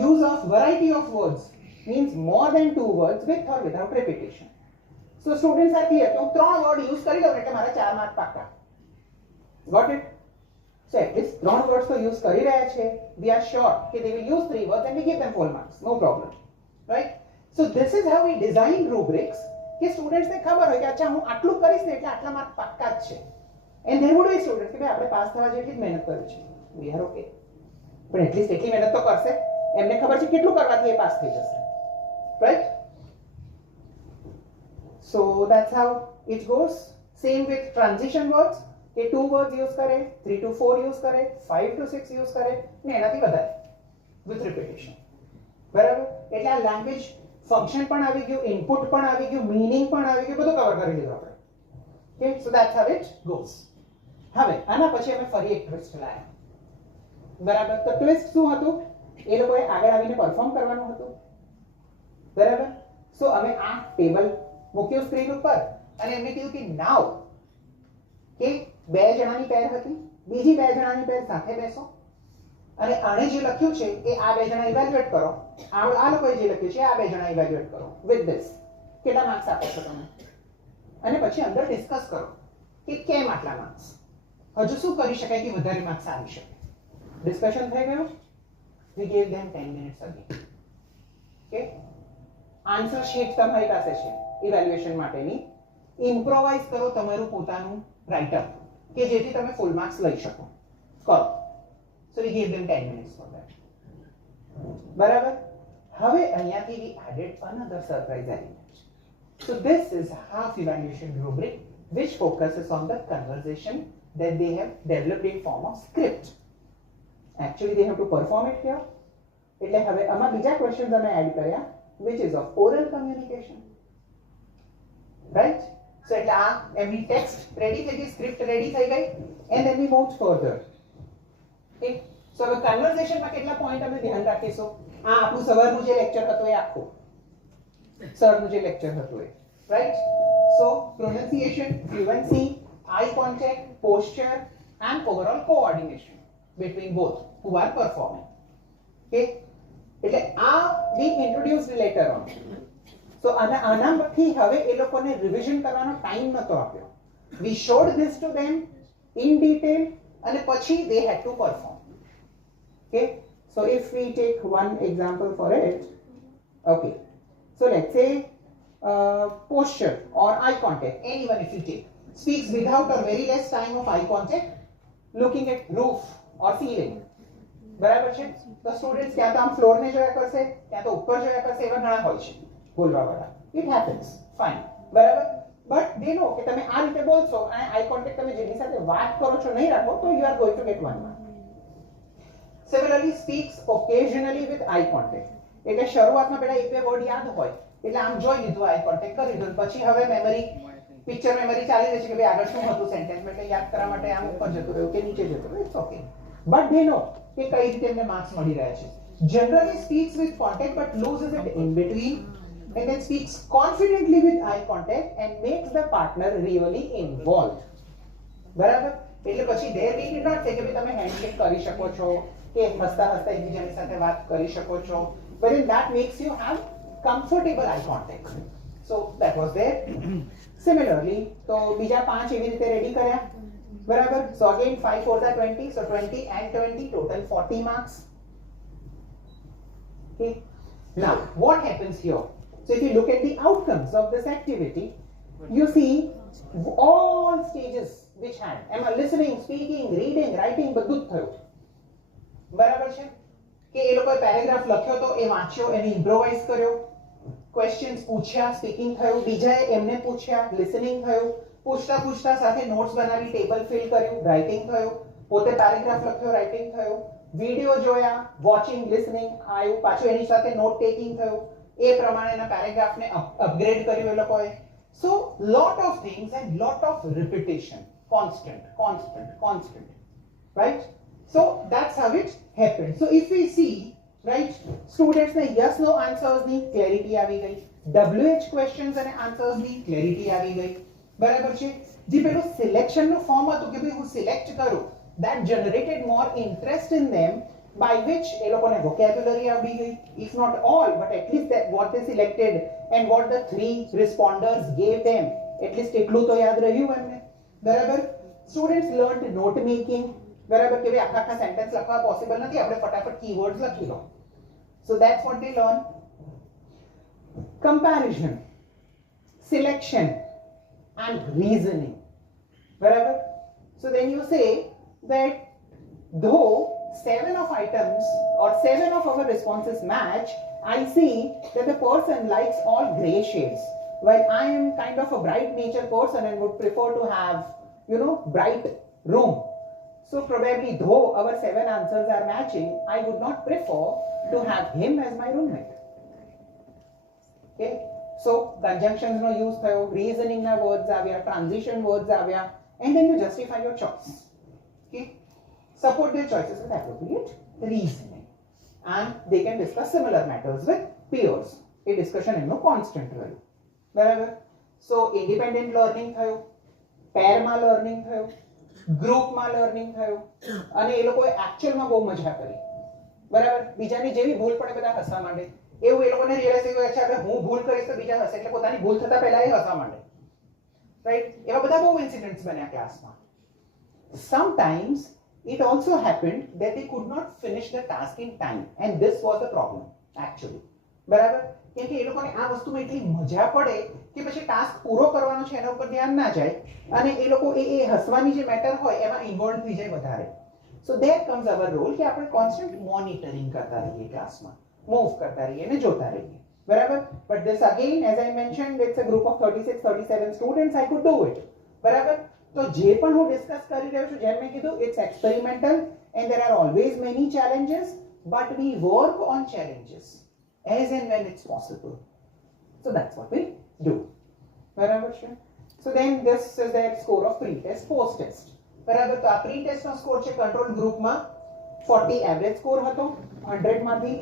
Use of variety of words means more than 2 words with or without repetition. So students are clear કે હું 3 word use કરી લઉં એટલે મારા 4 mark પાક્કા. Got it? So at least 3 words તો use કરી રહ્યા છે. We are sure કે they will use 3 words and we give them full marks. No problem. Right? So this is how we design rubrics કે સ્ટુડન્ટ્સને ખબર હોય કે અચ્છા હું આટલું કરીશ ને એટલે આટલા માર્ક પાક્કા જ છે. And there would be students કે ભાઈ આપણે પાસ થવા જેટલી જ મહેનત કરવી છે. We are okay. પણ એટલીસ્ટ એટલી મહેનત તો કરશે, એમને ખબર છે કેટલું કરવાથી એ પાસ થઈ જશે. Right? So that's how it goes. Same with transition words કે 2 words use કરે, 3 to 4 use કરે, 5 to 6 use કરે ને એનાથી વધારે with repetition. બરાબર? એટલે આ લેંગ્વેજ ફંક્શન પણ આવી ગયું, ઇનપુટ પણ આવી ગયું, મીનિંગ પણ આવી ગયું, બધું કવર કરી લીધું આપણે. Okay, so that's how it goes. હવે આના પછી અમે ફરી એક ટ્વિસ્ટ લાવ્યા. બરાબર? તો ટ્વિસ્ટ શું હતું? એ લોકોએ આગળ આવીને પરફોર્મ કરવાનું હતું. બરાબર? સો અમે આ ટેબલ મૂક્યું સ્ક્રીન ઉપર અને એમને કીધું કે નાઉ કે 2 જણાની પેર હતી, બીજી 2 જણાની પેર સાથે બેસો અને આણે જે લખ્યું છે એ આ 2 જણા ઇવેલ્યુએટ કરો, આ લોકોએ જે લખ્યું છે આ 2 જણા ઇવેલ્યુએટ કરો વિથ ધીસ કેટલા માર્ક્સ આપો છો તમે, અને પછી અંદર ડિસ્કસ કરો કે કેમ આટલા માર્ક્સ, હજુ શું કરી શકાય કે વધારે માર્ક્સ આવી શકે. ડિસ્કશન થઈ ગયું. We gave them 10 minutes again. Okay, answer sheet તમારી પાસે છે ઇવેલ્યુએશન માટેની. ઇમ્પ્રોવાઇઝ કરો તમારું પોતાનું રાઇટઅપ કે જેથી તમે ફૂલ માર્ક્સ લઈ શકો. કરો. So we gave them 10 minutes for that. બરાબર? હવે અહીંયાથી we added another surprise element. So this is half evaluation rubric which focuses on the conversation that they have developed in form of script. Actually they have to perform it here. એટલે હવે આમાં બીજા questions અમે add કર્યા which is of oral communication. Right? So એટલે આ એમની text ready થઈ ગઈ, સ્ક્રિપ્ટ રેડી થઈ ગઈ, and then we moved further. Okay, સો હવે કન્વર્સેશનમાં કેટલા પોઈન્ટ અમે ધ્યાન રાખીશું? આ આપણું સવારનું જે લેક્ચર હતું એ આખું સરનું જે લેક્ચર હતું એ, right? So pronunciation, fluency, eye contact, posture and overall coordination between both who are performing. Okay, એટલે આ we introduced later on. So આનામાંથી હવે એ લોકોને રિવિઝન કરવાનો ટાઈમ નતો આપ્યો. We showed this to them in detail અને પછી they had to perform. Okay, so if we take one example for it, okay, so let's say posture or eye contact, anyone if you take, speaks without or very less time of eye contact, looking at roof or ceiling. બરાબર છે? તો students ક્યાં તો આમ floor ને જોયા કરશે, ક્યાં તો ઉપર જોયા કરશે, એવા ઘણા હોય છે બોલવા વાળા. ઇટ હેપન્સ, ફાઇન, બરાબર. બટ દે નો કે તમે આ રીતે બોલશો અને આઈ કોન્ટેક્ટ તમે જેની સાથે વાત કરો છો નહીં રાખો તો you are going to gate 1 mark. Similarly speaks occasionally with eye contact, એટલે શરૂઆતમાં પહેલા એક બે વર્ડ યાદ હોય એટલે આમ જોઈ લીધું, આઈ કોન્ટેક્ટ કરી લીધું, પછી હવે મેમરી પિક્ચર મેમરી ચાલી રહી છે કે ભાઈ આગળ શું હતું સેન્ટેન્સ, એટલે યાદ કરવા માટે આમ ઉપર જતું રહ્યું કે નીચે જતું રહ્યું, ઇટ્સ ઓકે. બટ દે નો કે કઈ રીતે એમને માર્ક્સ મળી રહ્યા છે. Generally speaks with contact but loses it in between, and then speaks confidently with eye contact and makes the partner really involved. બરાબર? એટલે પછી there we did not say કે ભાઈ તમે હેન્ડશેક કરી શકો છો કે હસતા હસતા એકબીજાની સાથે વાત કરી શકો છો, but then that makes you have comfortable eye contact. So that was there. Similarly, તો બીજા 5 એવી રીતે રેડી કર્યા, બરાબર? So again 5 4 are 20, so 20 and 20 total 40 marks. Okay, now what happens here? So if you look at the outcomes of this activity, you see all stages which had listening, speaking, reading, writing, બધું જ થયું. બરાબર છે કે એ લોકોએ paragraph લખ્યો તો એ વાંચ્યો, એને ઇમ્પ્રોવાઇઝ કર્યો, ક્વેશ્ચન્સ પૂછ્યા, સ્પીકિંગ થયું, બીજાએ એમને પૂછ્યા, લિસનિંગ થયું, પૂછતા પૂછતા સાથે નોટ્સ બનાવી, ટેબલ ફિલ કર્યું, રાઇટિંગ થયું, પોતે પેરેગ્રાફ લખ્યો, રાઇટિંગ થયું, વિડિયો જોયા, વોચિંગ, લિસનિંગ આવ્યું, પાછું એની સાથે નોટ ટેકિંગ થયું, એ પ્રમાણેના પેરેગ્રાફને અપગ્રેડ કર્યું એ લોકોએ. So lot of things and lot of repetition, constant, right? So that's how it happened. So if we see, right, students ને yes no answers ની clarity આવી ગઈ, WH questions અને answers ની clarity આવી ગઈ, બરાબર છે? જે પેલું સિલેક્શન નું ફોર્મ હતું કે ભાઈ હું સિલેક્ટ કરું, that generated more interest in them, by which એ લોકોને vocabulary આવી ગઈ, if not all but at least that what they selected and what the 3 responders gave them, at least એટલું તો યાદ રહ્યું એમને, બરાબર? Students learned note making, બરાબર, કે ભાઈ આખા સેન્ટેન્સ લખવા પોસિબલ નથી, આપણે ફટાફટ કીવર્ડ્સ લખી લો. So that's what they learn. Comparison, selection and reasoning, બરાબર? So then you say that though 7 of items or 7 of our responses match, I see that the person likes all gray shades, while I am kind of a bright nature person and would prefer to have, bright room. So probably though our 7 answers are matching, I would not prefer to have him as my roommate. Okay, so conjunctions no use thayo, reasoning na words avya, transition words avya, and then you justify your choice. Okay, support their choices with appropriate reasoning, and they can discuss similar matters with peers. A discussion એમનો constant રહ્યું, બરાબર? So independent learning થયું, પેરમાં learning થયું, ગ્રુપમાં learning થયું, અને એ લોકોએ એક્ચ્યુઅલમાં બહુ મજા કરી, બરાબર? બીજાની જેવી ભૂલ પડે બધા હસવા માંડે, એવું એ લોકોને રિયલાઇઝ થયું છે હવે હું ભૂલ કરીશ તો બીજા હસે, એટલે પોતાની ભૂલ થતા પહેલા એ હસવા માંડે, રાઈટ? એવા બધા બહુ ઇન્સિડન્ટ્સ બન્યા ક્લાસમાં. Sometimes it also happened that they could not finish the task in time, and this was the problem actually, બરાબર? કેમ કે એ લોકોને આ વસ્તુમાં એટલી મજા પડે કે પછી ટાસ્ક પૂરો કરવાનો છે એના ઉપર ધ્યાન ના જાય, અને એ લોકો એ હસવાની જે મેટર હોય એમાં ઇન્વોલ્વ થઈ જાય વધારે. સો there comes our role કે આપણે કોન્સ્ટન્ટ મોનિટરિંગ કરતા રહીએ, ક્લાસમાં મૂવ કરતા રહીએ અને જોતા રહીએ, બરાબર? But this again as I mentioned, it's a group of 36-37 students, I could do it, બરાબર? તો જે પણ હું ડિસ્કસ કરી રહ્યો છું, જેમ મેં કીધું, it's experimental and there are always many challenges, but we work on challenges as and when it's possible. So that's what we do, બરાબર છે? So then this is their score of pre-test, post-test, બરાબર? તો આ pre-test નો score છે control ગ્રુપમાં 40 average score હતો 100 માંથી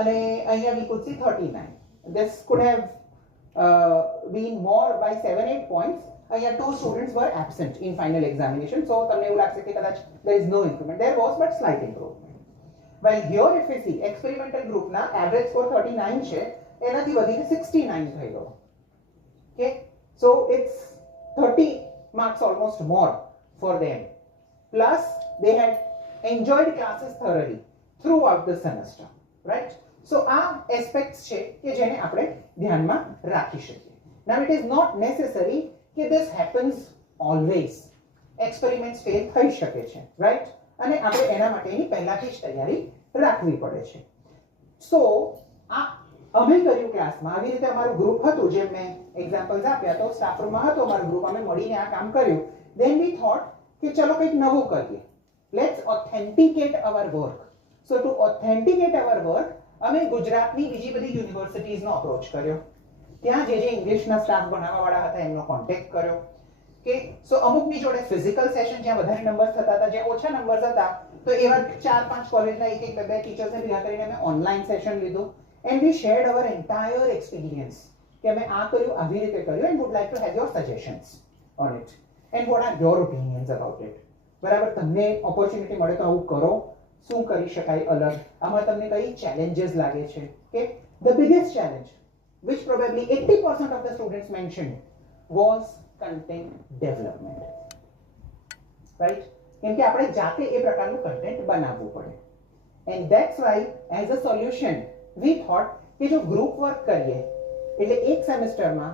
અને અહીંયા we could see 39 this could have been more by 7-8 points અહીંયા 2 students were absent in final examination so તમને એવું લાગશે કે કદાચ there is no improvement there was but slight improvement while here if we see experimental group ના average score 39 છે એનાથી વધીને 69 થઈ ગયો okay so it's 30 marks almost more for them plus they had enjoyed classes thoroughly throughout the semester right so આ aspects છે કે જેને આપણે ધ્યાનમાં રાખી શકીએ now it is not necessary કે this happens always experiments fail થઈ શકે છે right અને આપણે એના માટેની પહેલાથી જ તૈયારી રાખવી પડે છે so આ અમે કર્યું ક્લાસમાં આવી રીતે અમારું ગ્રુપ હતું જેમ મેં એક્ઝામ્પલ્સ આપ્યા તો સ્ટાફ રૂમમાં હતો અમારું ગ્રુપ અમે મળીને આ કામ કર્યું then we thought કે ચલો કંઈક નવું કરીએ let's authenticate our work so to authenticate our work અમે ગુજરાતની બીજી બધી યુનિવર્સિટીઝનો અપ્રોચ કર્યો ત્યાં જે ઇંગ્લિશના સ્ટાફ બનાવવાવાળા હતા એમનો કોન્ટેક્ટ કર્યો કે સો અમુકની જોડે ફિઝિકલ સેશન જ્યાં વધારે નંબર્સ થતા હતા જ્યાં ઓછા નંબર્સ હતા તો એવા 4-5 કોલેજના એક એક બે ટીચર્સને ભેગા કરીને અમે ઓનલાઈન સેશન લીધું and we shared our entire experience કે અમે આ કર્યું આવી રીતે કર્યું and would like to have your suggestions on it and what are your opinions about it બરાબર તમને ઓપોર્ચ્યુનિટી મળે તો આવું કરો શું કરી શકાય અલગ આમાં તમને કઈ challenges લાગે છે કે the biggest challenge which probably 80% of the students mentioned was content development right કેમ કે આપણે જાતે એ પ્રકારનું કન્ટેન્ટ બનાવવું પડે and that's why as a solution we thought કે જો ગ્રુપ વર્ક કરીએ એટલે એક સેમેસ્ટરમાં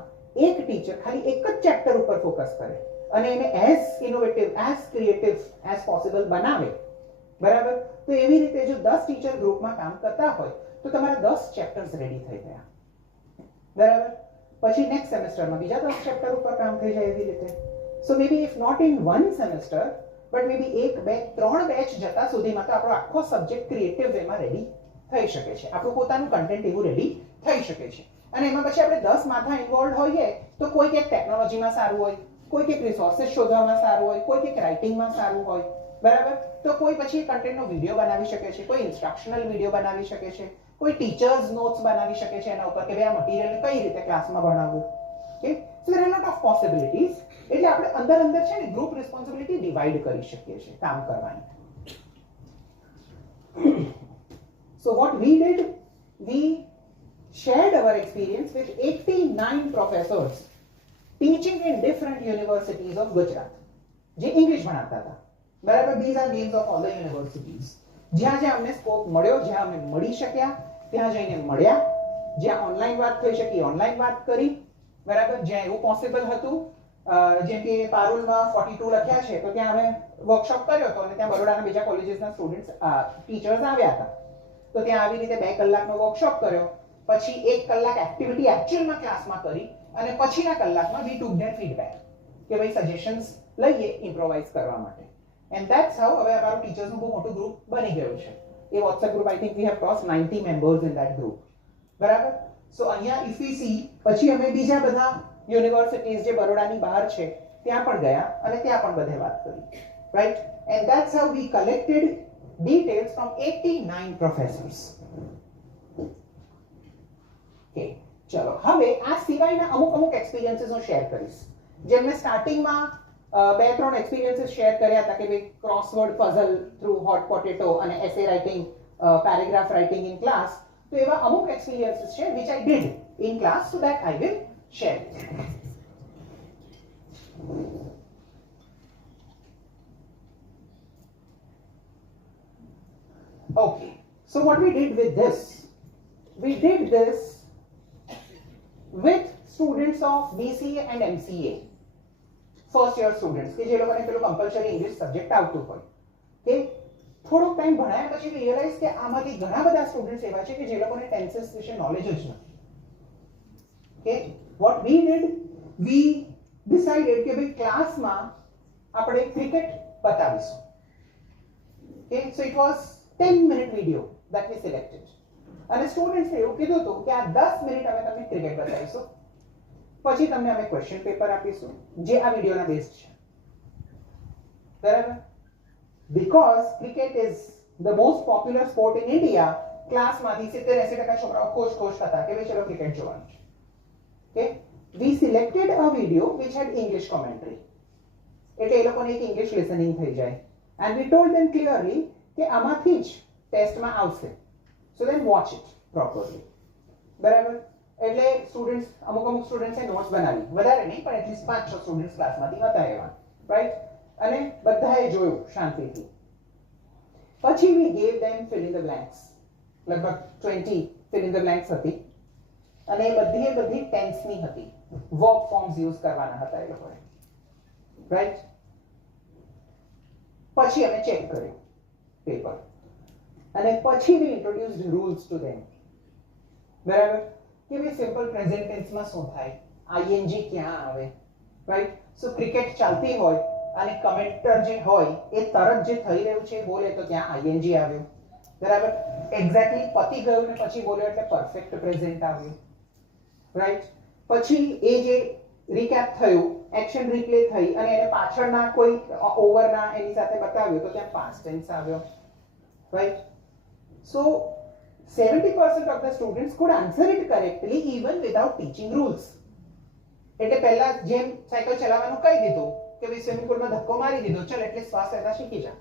એક ટીચર ખાલી એક જ ચેપ્ટર ઉપર ફોકસ કરે અને એને as innovative as creative as possible બનાવે બરાબર તો એવી રીતે જો 10 ટીચર ગ્રુપમાં કામ કરતા હોય તો તમારા 10 ચેપ્ટર્સ રેડી થઈ ગયા બરાબર પછી નેક્સ્ટ સેમેસ્ટરમાં બીજા 10 ચેપ્ટર ઉપર કામ થઈ જાય એવી રીતે so maybe if not in one semester but maybe 1 2 3 batch જતા સુધીમાં તો આપણો આખો સબ્જેક્ટ ક્રિએટિવ વેમાં રેડી થઈ શકે છે આપણું પોતાનું કન્ટેન્ટ એવું રેડી થઈ શકે છે અને એમાં પછી આપણે 10 માથા ઇન્વોલ્વ હોઈએ તો કોઈ એક ટેકનોલોજીમાં સારું હોય કોઈ એક રિસોર્સિસ શોધવામાં સારું હોય કોઈ એક રાઇટિંગમાં સારું હોય બરાબર તો કોઈ પછી કન્ટેન્ટનો વિડિયો બનાવી શકે છે કોઈ ઇન્સ્ટ્રક્શનલ વિડિયો બનાવી શકે છે કોઈ ટીચર્સ નોટ્સ બનાવી શકે છે એના ઉપર કે ભાઈ આ મટીરીયલ કઈ રીતે ક્લાસમાં ભણાવવું okay so there are lot of possibilities એટલે આપણે અંદર અંદર છે ને ગ્રુપ રિસ્પોન્સિબિલિટી ડિવાઇડ કરી શકીએ છીએ કામ કરવાની so what we did we shared our experience with 89 professors teaching in different universities of Gujarat જે ઇંગ્લિશ ભણાવતા હતા બરાબર these are names of all the universities જ્યાં જ્યાં અમને સ્કોપ મળ્યો જ્યાં અમે મળી શક્યા ત્યાં જઈને મળ્યા જ્યાં ઓનલાઈન વાત થઈ શકી ઓનલાઈન વાત કરી બરાબર જ્યાં એવું પોસિબલ હતું જેમ કે પારુલમાં 42 લખ્યા છે તો ત્યાં અમે વર્કશોપ કર્યો હતો અને ત્યાં બરોડાના બીજા કોલેજીસના સ્ટુડન્ટ્સ ટીચર્સ આવ્યા હતા તો ત્યાં આવી રીતે 2 કલાકનો વર્કશોપ કર્યો પછી 1 કલાક એક્ટિવિટી એક્ચ્યુઅલમાં ક્લાસમાં કરી અને પછીના કલાકમાં વી ટુક ધેર ફીડબેક કે ભાઈ સજેશન્સ લઈએ ઇમ્પ્રોવાઇઝ કરવા માટે and that's how હવે અમારું ટીચર્સનું બહુ મોટું ગ્રુપ બની ગયું છે એ WhatsApp group I think we have crossed 90 members in that group બરાબર સો અહીંયા if we see પછી અમે બીજા બધા યુનિવર્સિટીઝ જે બરોડાની બહાર છે ત્યાં પણ ગયા અને ત્યાં પણ બધે વાત કરી right and that's how we collected details from 89 professors okay ચલો હવે આ સિવાયના અમુક એક્સપિરિયન્સીસ હું શેર કરીશ જેમ મેં સ્ટાર્ટિંગમાં 2-3 એક્સપિરિયન્સીસ શેર કર્યા હતા કે ભાઈ crossword puzzle through hot potato અને essay writing paragraph writing in class તો એવા અમુક એક્સપિરિયન્સીસ છે which I did in class so that I will share it. Okay, so what we did with this, we did this with students of BCA and MCA, first year students કે જે લોકોને પેલું compulsory English subject આવતું હોય કે થોડોક time ભણાયા પછી realise કે આમાંથી ઘણા બધા સ્ટુડન્ટ્સ એવા છે કે જે લોકોને ટેન્સીસ વિશે નોલેજ જ નથી okay what we did we decided કે ભાઈ ક્લાસમાં આપણે ક્રિકેટ બતાવીશું okay so it was 10-minute video that we selected અને સ્ટુડન્ટ્સે એવું કીધું હતું કે આ 10 મિનિટ અમે તમને ક્રિકેટ બતાવીશું પછી તમને અમે ક્વેશ્ચન પેપર આપીશું જે આ વિડિયોના બેઝ છે બરાબર because cricket is the most popular sport in India, ક્લાસમાંથી 70-80% છોકરાઓ ખુશ હતા કે ભાઈ ચલો ક્રિકેટ જોવાનું છે. Okay, we selected a video which had English commentary, એટલે એ લોકોને એક ઇંગ્લિશ લિસનિંગ થઈ જાય. And we told them clearly કે આમાંથી જ ટેસ્ટમાં આવશે, so then watch it properly. બરાબર, એટલે સ્ટુડન્ટ્સ, અમુક સ્ટુડન્ટ્સે નોટ્સ બનાવી, વધારે નહીં પણ એટલીસ્ટ 5-6 સ્ટુડન્ટ્સ ક્લાસમાંથી હતા એવા, રાઈટ, અને બધાએ જોયું શાંતિથી. પછી we gave them fill in the blanks, લગભગ 20 ફિલ ઇન ધ બ્લેન્ક્સ હતી, અને બધી ટેન્સની હતી, વર્બ ફોર્મ્સ યુઝ કરવાના હતા એ લોકોએ, રાઈટ. પછી અમે ચેક કર્યું પેપર, અને પછી વી ઇન્ટ્રોડ્યુસ્ડ રૂલ્સ ટુ ધેમ. બરાબર, કે ભાઈ સિમ્પલ પ્રેઝન્ટ ટેન્સમાં શું થાય, આઈએનજી ક્યાં આવે, રાઈટ. સો ક્રિકેટ ચાલતી હોય અને કમેન્ટર જે હોય એ તરત જે થઈ રહ્યું છે એ બોલે તો ત્યાં આઈએનજી આવ્યું. બરાબર, એક્ઝેક્ટલી પતી ગયું ને પછી બોલ્યો એટલે પરફેક્ટ પ્રેઝન્ટ આવ્યું, રાઈટ. પછી એ જે રિકેપ થયું, એક્શન રિપ્લે થઈ અને એને પાછળના કોઈ ઓવરના એની સાથે બતાવ્યું તો ત્યાં પાસ્ટ ટેન્સ આવ્યો, right. So 70% of the students could answer it correctly even without teaching rules. એટલે પહેલા જેમ સાયકલ ચલાવવાનું કહી દીધું કે ભાઈ સ્વિમિંગ પુલમાં ધક્કો મારી દીધો, ચલ એટલે શ્વાસ લેતા શીખી જા.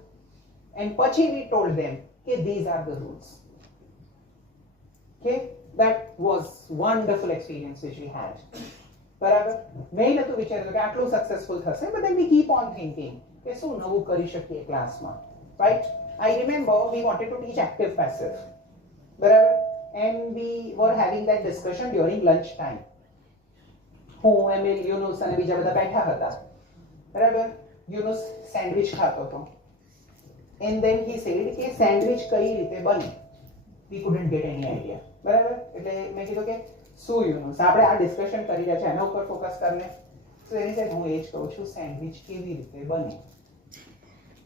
એન્ડ પછી we told them કે these are the rules. Okay, that was wonderful experience which we had. બરાબર, મેં નતું વિચાર્યું કે આટલું સક્સેસફુલ થશે, but then we keep on thinking કે શું નવું કરી શકીએ ક્લાસમાં, right. I remember we wanted to teach active passive. બરાબર, and we were having that discussion during lunch time. હું, એમિલ, યુનુસ અને બીજા બધા બેઠા હતા. બરાબર, યુનુસ સેન્ડવિચ ખાતો હતો. And then he said કે સેન્ડવિચ કઈ રીતે બને. We couldn't get any idea. બરાબર, એટલે મેં કીધું કે શું યુનુસ, આપણે આ ડિસ્કશન કરી રહ્યા છે એના ઉપર ફોકસ કરને. તો એની સાથે હું એ જ કહું છું સેન્ડવિચ કેવી રીતે બને,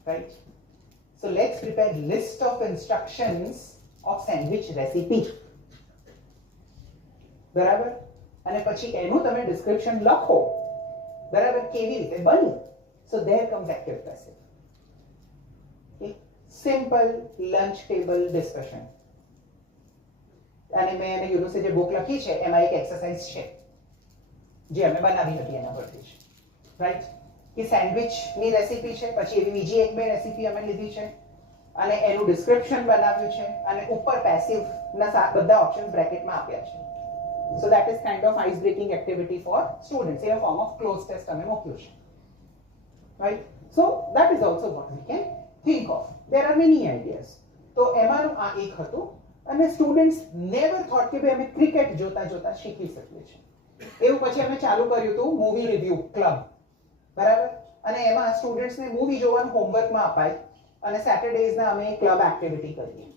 right. So let's prepare list of instructions of sandwich recipe. બરાબર, અને પછી એનું તમે ડિસ્ક્રિપ્શન લખો, બરાબર, કેવી રીતે બની. So there comes active passive. Okay, simple lunch table discussion. અને મેં અને યુનુસે જે બુક લખી છે એમાં એક એક્સરસાઇઝ છે જે અમે બનાવી હતી એના પરથી જ, રાઈટ. કે સેન્ડવિચની રેસીપી છે, પછી એવી બીજી એક બે રેસીપી અમે લીધી છે અને એનું ડિસ્ક્રિપ્શન બનાવ્યું છે અને ઉપર પેસિવ ના બધા ઓપ્શન્સ બ્રેકેટમાં આપ્યા છે. So that is kind of ice breaking activity for students in a form of closed test અમે મૂક્યું છે, right. So that is also what we can think of. There are many ideas. તો એમાંનું આ એક હતું અને સ્ટુડન્ટ્સ નેવર થોટ કે ભાઈ અમે ક્રિકેટ જોતા જોતા શીખી શકીએ છીએ. એવું પછી અમે ચાલુ કર્યું હતું મૂવી રિવ્યુ ક્લબ, બરાબર, અને એમાં સ્ટુડન્ટ્સને મૂવી જોવાનું હોમવર્કમાં અપાય અને સેટરડેઝના અમે ક્લબ એક્ટિવિટી કરીએ,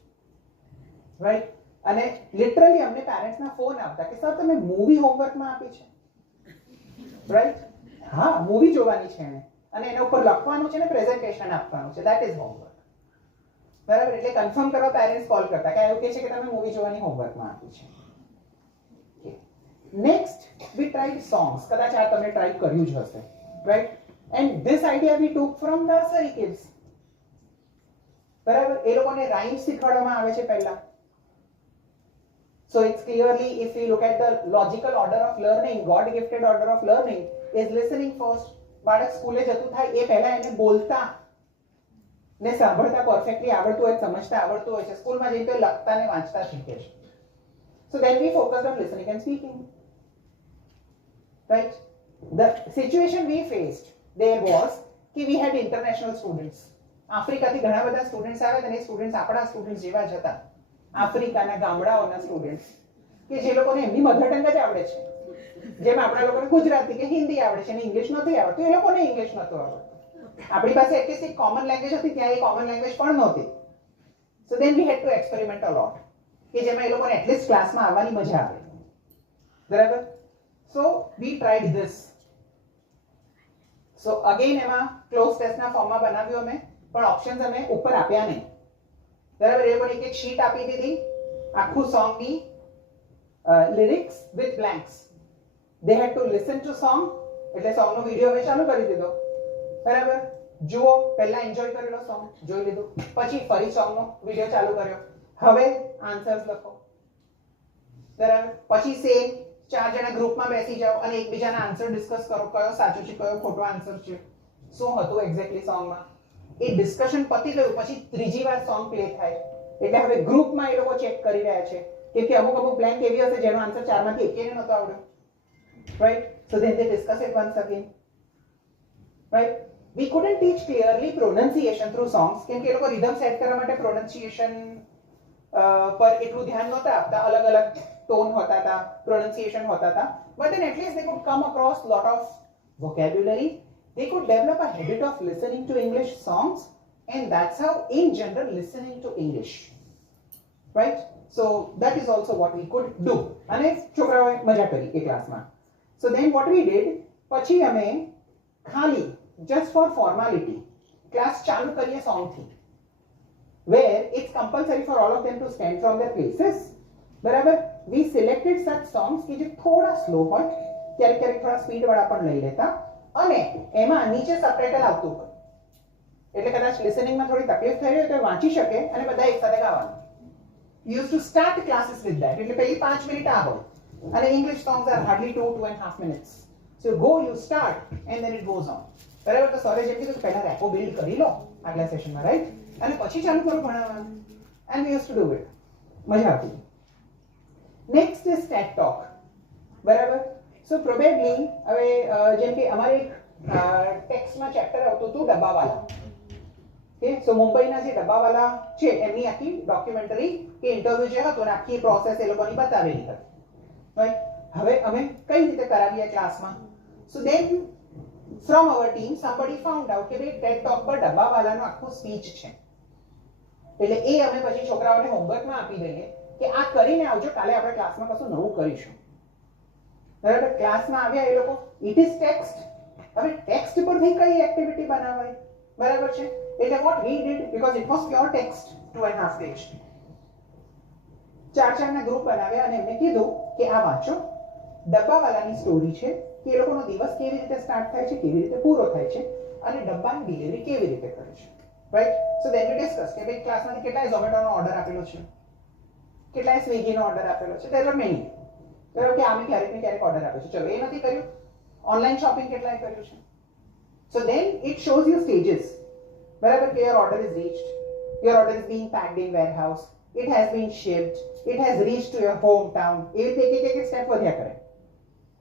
રાઈટ. અને લિટરલી અમને પેરેન્ટ્સના ફોન આવતા કે સર તમે મૂવી હોમવર્કમાં આપી છે, રાઈટ. હા, મૂવી જોવાની છે એને અને એના ઉપર લખવાનું છે ને પ્રેઝન્ટેશન આપવાનું છે, ધેટ ઇઝ હોમવર્ક, બરાબર. એટલે કન્ફર્મ કરવા પેરેન્ટ્સ કોલ કરતા કે એવું કહે છે કે તમે મૂવી જોવાની હોમવર્કમાં આપી છે. Next we tried songs. કદાચ આ તમે ટ્રાય કર્યું જ હશે, right. And this idea we took from nursery kids, બરાબર. એ લોકોને રાઇમ શીખવાડવામાં આવે છે પહેલા. So it's clearly, if we look at the logical order of learning, God gifted order of learning is listening first. બાળક સ્કૂલે જતું થાય એ પહેલા એને બોલતા ને સાંભળતા પરફેક્ટલી આવડતું હોય, સમજતા આવડતું હોય છે. સ્કૂલમાં જઈને તો લખતા ને વાંચતા શીખે છે. So then we focused on listening and speaking, right. The situation we faced there was કે we had international students. આફ્રિકાથી ઘણા બધા સ્ટુડન્ટ્સ આવે અને એ સ્ટુડન્ટ્સ આપણા સ્ટુડન્ટ્સ જેવા જ હતા, આફ્રિકાના ગામડાઓના સ્ટુડન્ટ્સ કે જે લોકોને એમની મધર ટંગ જ આવડે છે, જેમ આપણા લોકોને ગુજરાતી કે હિન્દી આવડે છે અને ઇંગ્લિશ નથી આવડતું, એ લોકોને ઇંગ્લિશ નહોતું આવડતું. આપણી પાસે એટલીસ્ટ એક કોમન લેંગ્વેજ હતી, ત્યાં એ કોમન લેંગ્વેજ પણ નહોતી. સો દેન વી હેડ ટુ એક્સપેરિમેન્ટ અ લોટ કે જેમાં એ લોકોને એટલીસ્ટ ક્લાસમાં આવવાની મજા આવે, બરાબર. So we tried this. So again એમાં ક્લોઝ ટેસ્ટના ફોર્મમાં બનાવ્યું અમે, પણ ઓપ્શન્સ અમે ઉપર આપ્યા નહીં, બરાબર. એ લોકોને એક શીટ આપી દીધી આખું સોંગની lyrics with blanks. They had to listen to song, એટલે સોંગનો વિડીયો અમે ચાલુ કરી દીધો, બરાબર. જુઓ, પહેલા એન્જોય કરેલો સોંગ જોઈ લીધું, પછી ફરી સોંગનો વિડિયો ચાલુ કર્યો, હવે આન્સર્સ લખો, બરાબર. પછી સેમ ચાર જણા ગ્રુપમાં બેસી જાઓ અને એકબીજાના આન્સર ડિસ્કસ કરો, કયો સાચો છે કયો ખોટો આન્સર છે, શું હતું એક્ઝેક્ટલી સોંગમાં. એ ડિસ્કશન પતી ગયું પછી ત્રીજી વાર સોંગ પ્લે થાય એટલે હવે ગ્રુપમાં એ લોકો ચેક કરી રહ્યા છે કે અમુક બ્લેન્ક એવી હશે જેનો આન્સર ચારમાંથી એકેને નહોતો આવડ્યો, right. So then they discuss it once again, right. We couldn't teach clearly pronunciation through songs કેમ કે એ લોકો રિધમ સેટ કરવા માટે પ્રોનન્સિએશન પર એટલું ધ્યાન નહોતા આપતા, અલગ અલગ ટોન હોતા હતા, પ્રોનન્સિએશન હોતા હતા, but then at least they could come across lot of vocabulary. They could develop a habit of listening to English songs, and that's how in general listening to English, right. So that is also what we could do. અને છોકરાઓએ મજા કરી એ ક્લાસમાં. So then what we did, પછી અમે ખાલી just for formality class ચાલુ કરીએ સોંગથી, where it's compulsory for all of them to stand from their places, બરાબર. We selected such songs કે જે થોડા સ્લો હોય, ક્યારેક થોડા સ્પીડ વાળા પણ લઈ લેતા, અને એમાં નીચે સબટાઇટલ આવતું હોય એટલે કદાચ લિસનિંગમાં થોડી તકલીફ થઈ રહી હોય તો વાંચી શકે અને બધા એકસાથે ગાવાનું. We used to start classes with that. એટલે પહેલી 5 મિનિટ આ હોય અને English songs are hardly 2.5 minutes. So you go, you start and then it goes on. બરાબર. તો સરે જેમ કીધું પહેલા રેપો બિલ્ડ કરી લો આગલા સેશનમાં, રાઈટ, અને પછી ચાલુ કરો ભણાવવાનું. And we used to do it. મજા આવતી. નેક્સ્ટ ઇઝ ટેટ ટોક, બરાબર. સો પ્રોબેબલી હવે જેમ કે અમારે એક ટેક્સ્ટમાં ચેપ્ટર આવતું હતું ડબ્બાવાલા, કે સો મુંબઈના જે ડબ્બાવાલા છે એમની આખી ડોક્યુમેન્ટરી કે ઇન્ટરવ્યુ જે હતો ને આખી પ્રોસેસ એ લોકોની બતાવેલી હતી, રાઈટ. હવે અમે કઈ રીતે કરાવીએ ક્લાસમાં. So then from our team somebody found out કે ભાઈ ટેટ ટોક પર ડબ્બાવાલાનો આખો સ્પીચ છે, એટલે એ અમે પછી છોકરાઓને હોમવર્કમાં આપી દઈએ કે આ કરીને આવજો, કાલે આપણે ક્લાસમાં કશું નવું કરીશું, બરાબર. ક્લાસમાં આવ્યા એ લોકો, ઇટ ઇઝ ટેક્સ્ટ. હવે ટેક્સ્ટ પરથી કઈ એક્ટિવિટી બનાવાય, બરાબર છે. એટલે what we did, because it was pure text 2.5 page, ચારના ગ્રુપ બનાવ્યા અને એમને કીધું કે આ વાંચો, ડબ્બાવાલાની સ્ટોરી છે કે એ લોકોનો દિવસ કેવી રીતે સ્ટાર્ટ થાય છે, કેવી રીતે પૂરો થાય છે અને ડબ્બાની ડિલિવરી કેવી રીતે કરે છે, રાઈટ. સો ધેન વી ડિસ્કસ કે ભાઈ ક્લાસમાંથી કેટલાય ઝોમેટોનો ઓર્ડર આપેલો છે, કેટલાય સ્વિગીનો ઓર્ડર આપેલો છે, there are many, બરાબર, કે આમે ક્યારેક ને ક્યારેક ઓર્ડર આપ્યો છે, ચલો એ નથી કર્યું, ઓનલાઈન શોપિંગ કેટલાય કર્યું છે. So then it shows you stages, બરાબર, કે your order is reached, your order is being packed in warehouse, it has been shipped, it has reached to your hometown, એ રીતે એક સ્ટેપ વધ્યા કરે,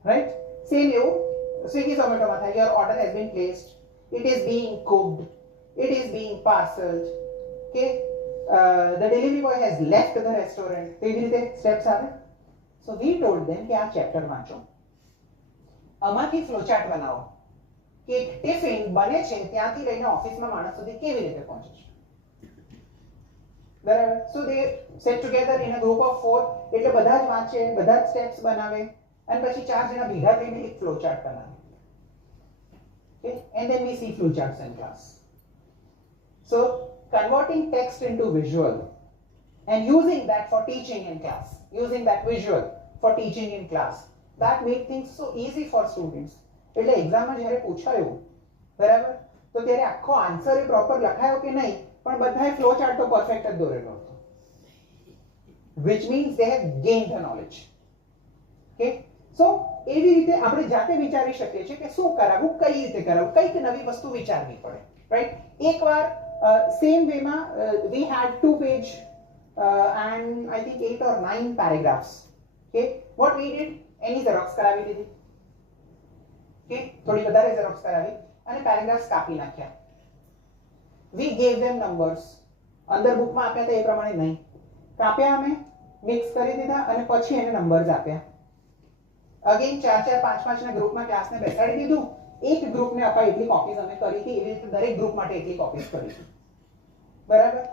રાઈટ. સેમ એવું સ્વિગી ઝોમેટોમાં થાય, your order has been placed, it is being cooked, it is being parceled, okay, the delivery boy has left the restaurant, એવી રીતે steps આવે. So we told them કે આ ચેપ્ટર વાંચો, આમાંથી ફ્લોચાર્ટ બનાવો કે એક ટિફિન બને છે ત્યાંથી લઈને ઓફિસમાં માણસ સુધી કેવી રીતે પહોંચે છે, બરાબર. So they set together in a group of 4, એટલે બધા જ વાંચે, બધા જ સ્ટેપ્સ બનાવે અને પછી 4 જણા ભેગા થઈને એક ફ્લોચાર્ટ બનાવે, okay, and then we see flowcharts in class. So converting text into visual and using that for teaching in class, using that visual for teaching in class, that made things so easy for students. એટલે એક્ઝામમાં જ્યારે પૂછાયું, બરાબર, તો ત્યારે આખો answer એ proper લખાયો કે નહીં, પણ બધાએ ફ્લો ચાર્ટ તો પરફેક્ટ જ દોરેલો હતો, which means they have gained the knowledge. Okay, so એવી રીતે આપણે જાતે વિચારી શકીએ છીએ કે શું કરાવવું, કઈ રીતે કરાવવું, કઈક નવી વસ્તુ વિચારવી પડે, રાઈટ. એકવાર same વેમાં we had 2 page and I think 8 or 9 paragraphs. Okay, what we did, any xerox કરાવી દીધી, okay, થોડી વધારે ઝેરોક્સ કરાવી અને પેરેગ્રાફ્સ કાપી નાખ્યા. We gave them numbers, અંદર બુકમાં આપ્યા હતા એ પ્રમાણે નહીં, કાપ્યા, અમે મિક્સ કરી દીધા અને પછી એને નંબર્સ આપ્યા. અગેન 4 5 ના ગ્રુપમાં ક્લાસને બેસાડી દીધું, એક ગ્રુપને આપણે એટલી કોપીઝ અમે કરી હતી, એવી રીતે દરેક ગ્રુપ માટે એટલી કોપીઝ કરી હતી, બરાબર.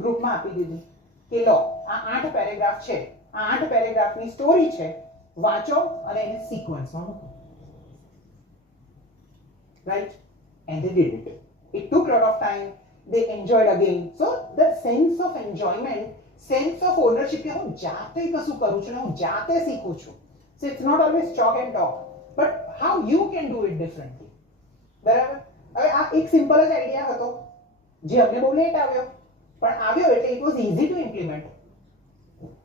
ગ્રુપમાં આપી દીધી કે લો આ 8 પેરેગ્રાફ છે, આ 8 પેરેગ્રાફની સ્ટોરી છે, વાંચો અને એને સિક્વન્સમાં મૂકો, right. And they did it. It took a lot of time. They enjoyed again. So the sense of enjoyment, sense of ownership કે હું જાતે કશું કરું છું ને હું જાતે શીખું છું. So it's not always chalk and talk, but how you can do it differently. બરાબર. હવે આ એક સિમ્પલ જ આઈડિયા હતો જે અમને બહુ લેટ આવ્યો, પણ આવ્યો એટલે it was easy to implement.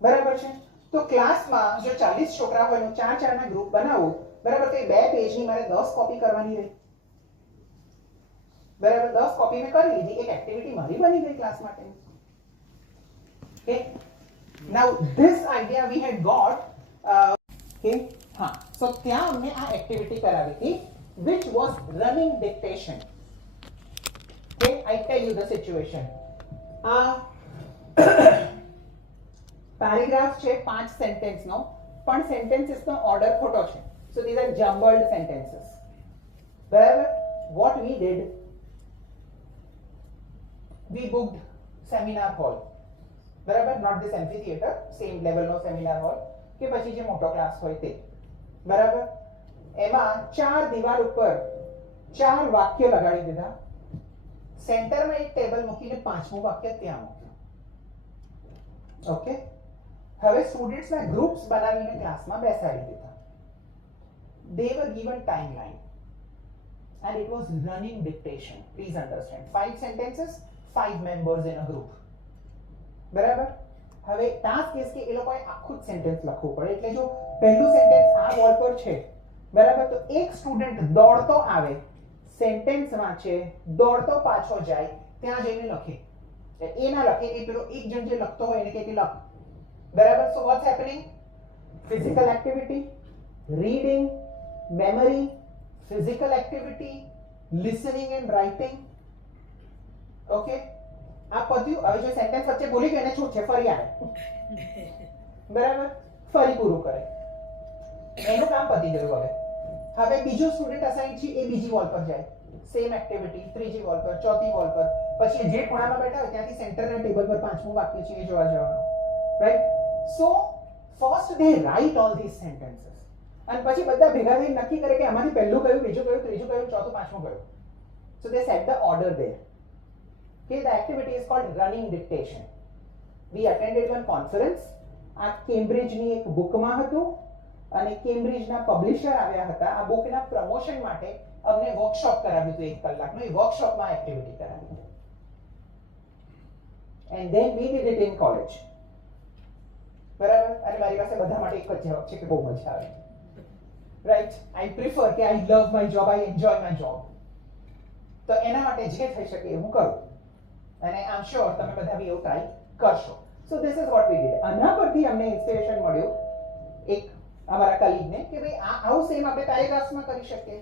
બરાબર છે? તો ક્લાસમાં જો 40 છોકરા હોય હું 4-4 ના ગ્રુપ બનાવું, બરાબર, તો એ 2 પેજની મારે 10 કોપી કરવાની રહી. બરાબર, 10 કોપી મેં કરી લીધી, એક એક્ટિવિટી મારી બની ગઈ ક્લાસ માટે. Okay, now this idea we had got. Okay, હા, સો ત્યાં અમને આ એક્ટિવિટી કરાવી હતી which was running dictation. Okay, I tell you the situation. Paragraph છે 5 સેન્ટેન્સ નો, પણ સેન્ટેન્સીસ નો ઓર્ડર ખોટો છે. So these are jumbled sentences. બરાબર, what we did, we booked seminar hall. બરાબર, not this amphitheater, same level no seminar hall કે પછી જે મોટો ક્લાસ હોય તે. બરાબર, એમાં 4 દિવાલ ઉપર 4 વાક્ય લગાડી દીધા, સેન્ટરમાં એક ટેબલ મૂકીને 5મું વાક્ય ત્યાં મૂક્યું. ઓકે, હવે સ્ટુડન્ટ્સના ગ્રુપ્સ બનાવીને ક્લાસમાં બેસાડી દીધા. They were given timeline and it was running dictation. Please understand, 5 sentences, 5 members in a group. બરાબર, હવે ટાસ્ક એ કે એ લોકોએ આખું જ સેન્ટેન્સ લખવું પડે. એટલે જો પહેલું સેન્ટેન્સ આ વોલ પર છે, બરાબર, તો એક સ્ટુડન્ટ દોડતો આવે, સેન્ટેન્સ વાંચે, દોડતો પાછો જાય, ત્યાં જઈને લખે. એ ના લખે, એ પેલો એક જણ જે લખતો હોય એને કે લખ. બરાબર, so what's happening? Physical activity, reading, memory, physical activity, listening and writing. Okay, આ પત્યું. હવે જો સેન્ટેન્સ વચ્ચે બોલી ગયો એને છૂટ છે, ફરી આવે. બરાબર, ફરી પૂરું કરે, એનું કામ પતી ગયું. હવે બીજો સ્ટુડન્ટ અસાઇન છે, એ બીજી વોલ પર જાય, સેમ એક્ટિવિટી, ત્રીજી વોલ પર, ચોથી વોલ પર, પછી જે ખૂણામાં બેઠા હોય ત્યાંથી સેન્ટરના ટેબલ પર 5મું વાક્ય છે એ જોવા જવાનું. Right? So first they write all this sentences, અને પછી બધા ભેગા થઈને નક્કી કરે કે આમાંથી પહેલું કયું, બીજું કયું, ત્રીજું કયું, ચોથું, 5મું કયું. So they set the order there. Okay, the activity is called running dictation. We attended one conference. આ કેમ્બ્રિજની એક બુકમાં હતું અને કેમ્બ્રિજના પબ્લિશર આવ્યા હતા. આ બુકના પ્રમોશન માટે અમને વર્કશોપ કરાવ્યું હતું 1 કલાકનું. એ વર્કશોપમાં એક્ટિવિટી કરાવી. And then we did it in college. બરાબર, અને મારી પાસે બધા માટે એક જ જવાબ છે કે બહુ મજા આવે. Right? I prefer કે I love my job, I enjoy my job. તો એના માટે જે થઈ શકે એ હું કરું, અને I'm sure તમે બધા બી એવું ટ્રાય કરશો. So this is what we did. આના પરથી અમને ઇન્સ્પિરેશન મળ્યું એક અમારા કલીગને કે ભાઈ આવું સેમ આપણે પેરેગ્રાફ્સમાં કરી શકીએ,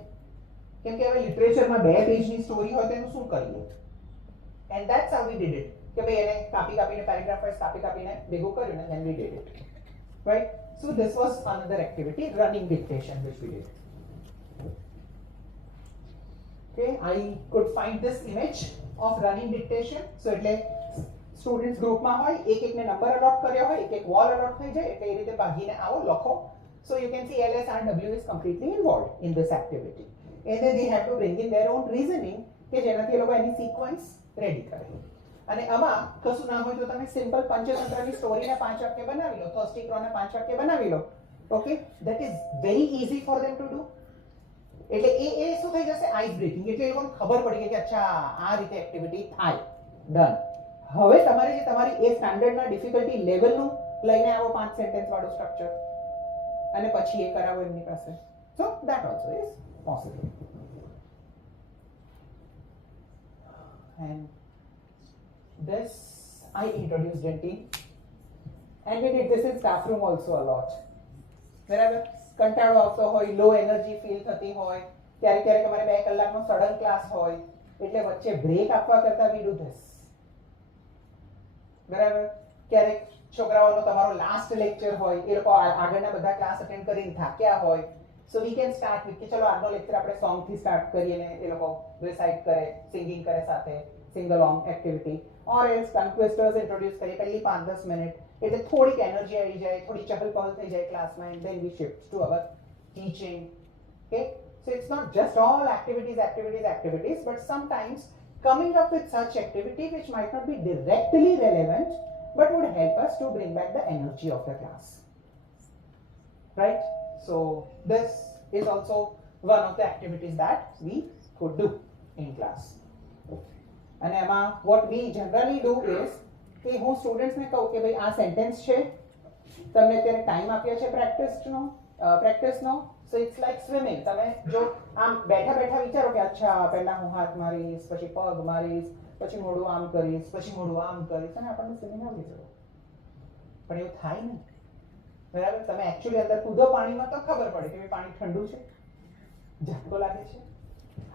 કેમ કે હવે લિટરેચરમાં 2 પેજની સ્ટોરી હોય તો એનું શું કરીએ. And that's how we did it. કે ભાઈ એને કાપીને પેરેગ્રાફ વાઇઝ કાપીને ભેગું કર્યું ને then we did it. Right? So this was another activity, running dictation, which we did. Okay, I could find this image of running dictation. So એટલે students ગ્રુપમાં હોય, એક એકને નંબર અલોટ કર્યો હોય, એક વોલ અલોટ થઈ જાય, એટલે એ રીતે ભાગીને આવો, લખો. So you can see LSRW is completely involved in this activity. And then they have to bring in their own reasoning કે જેનાથી એ લોકો એની સિક્વન્સ રેડી કરે. અને આમાં કશું ના હોય તો તમે સિમ્પલ પંચતંત્રની સ્ટોરીના 5 વાક્ય બનાવી લો, થર્સ્ટી ક્રોના 5 વાક્ય બનાવી લો. Okay, that is very easy for them to do. એટલે એ શું થઈ જશે, આઈસ બ્રેકિંગ. એટલે એ લોકોને ખબર પડી ગઈ કે અચ્છા આ રીતે એક્ટિવિટી થાય. ડન. હવે તમારે જે તમારી એ સ્ટાન્ડર્ડના ડિફિકલ્ટી લેવલનું લઈને આવો 5 સેન્ટેન્સ વાળું સ્ટ્રક્ચર, અને પછી એ કરાવો એમની પાસે. So that also is possible. And this I introduced in team, and we did this in staff room also a lot. બરાબર, કંટાળો આવતો હોય, લો એનર્જી ફીલ થતી હોય, ક્યારેક અમારે 2 કલાકનો સડન ક્લાસ હોય, એટલે વચ્ચે બ્રેક આપવા કરતા we do this. બરાબર, ક્યારેક છોકરાઓનો તમારો લાસ્ટ લેક્ચર હોય, એ લોકો આગળના બધા ક્લાસ અટેન્ડ કરીને થાક્યા હોય, so we can start with કે ચલો આજનો લેક્ચર આપણે સોંગ થી સ્ટાર્ટ કરીએ ને એ લોકો રિસાઇટ કરે, સિંગિંગ કરે સાથે, sing along activity, or else tongue twisters introduce કરીએ પહેલી 5-10 મિનિટ, એટલે થોડીક એનર્જી આવી જાય, થોડી ચહલ-પહલ થઈ જાય ક્લાસમાં, and then we shift to our teaching. Okay, so it's not just all activities, but sometimes coming up with such activity which might not be directly relevant but would help us to bring back the energy of the class. Right? So this is also one of the activities that we could do in class. અને એમાં what we generally do is કે હું સ્ટુડન્ટ્સને કહું કે ભાઈ આ sentence છે, તમને અત્યારે ટાઈમ આપ્યો છે પ્રેક્ટિસનો, સો ઇટ્સ લાઈક સ્વિમિંગ. તમે જો આમ બેઠા બેઠા વિચારો કે અચ્છા પહેલા હું હાથ મારીશ, પછી પગ મારીશ, પછી મોઢું આમ કરીશ, પછી મોઢું આમ કરીશ, અને આપણને સ્વિમિંગ આવડી જશે. પણ એવું થાય નહીં, બરાબર? તમે એકચ્યુઅલી અંદર કૂદો પાણીમાં તો ખબર પડે કે પાણી ઠંડુ છે, ઝટકો લાગે છે,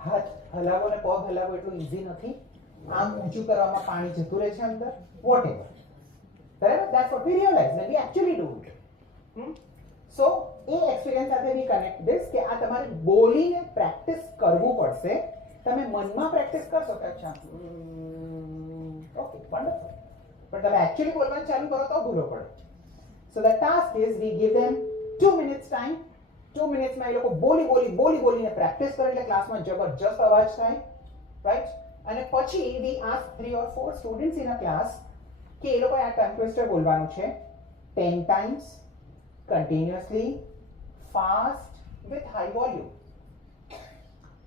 હાથ હલાવો ને પગ હલાવો એટલું ઈઝી નથી, આમ ઊંચું કરવામાં પાણી જતું રહે છે અંદર, whatever. બરાબર? That's what we realize when we actually do it. So A experience સાથે we connect this કે આ તમારે બોલીને પ્રેક્ટિસ કરવું પડશે. તમે મનમાં પ્રેક્ટિસ કરશો કે અચ્છા ઓકે વન્ડરફુલ, પણ તમે એકચ્યુઅલી બોલવાનું ચાલુ કરો તો ભૂલો પડે. So the task is we give them 2 minutes time. 2 minutes માં એ લોકો બોલીને પ્રેક્ટિસ કરે એટલે ક્લાસમાં જબરજસ્ત અવાજ થાય, રાઈટ? અને પછી we ask 3 or 4 students in a class કે એ લોકોએ આ ટંગ ટ્વિસ્ટર બોલવાનું છે 10 times continuously, fast with high volume.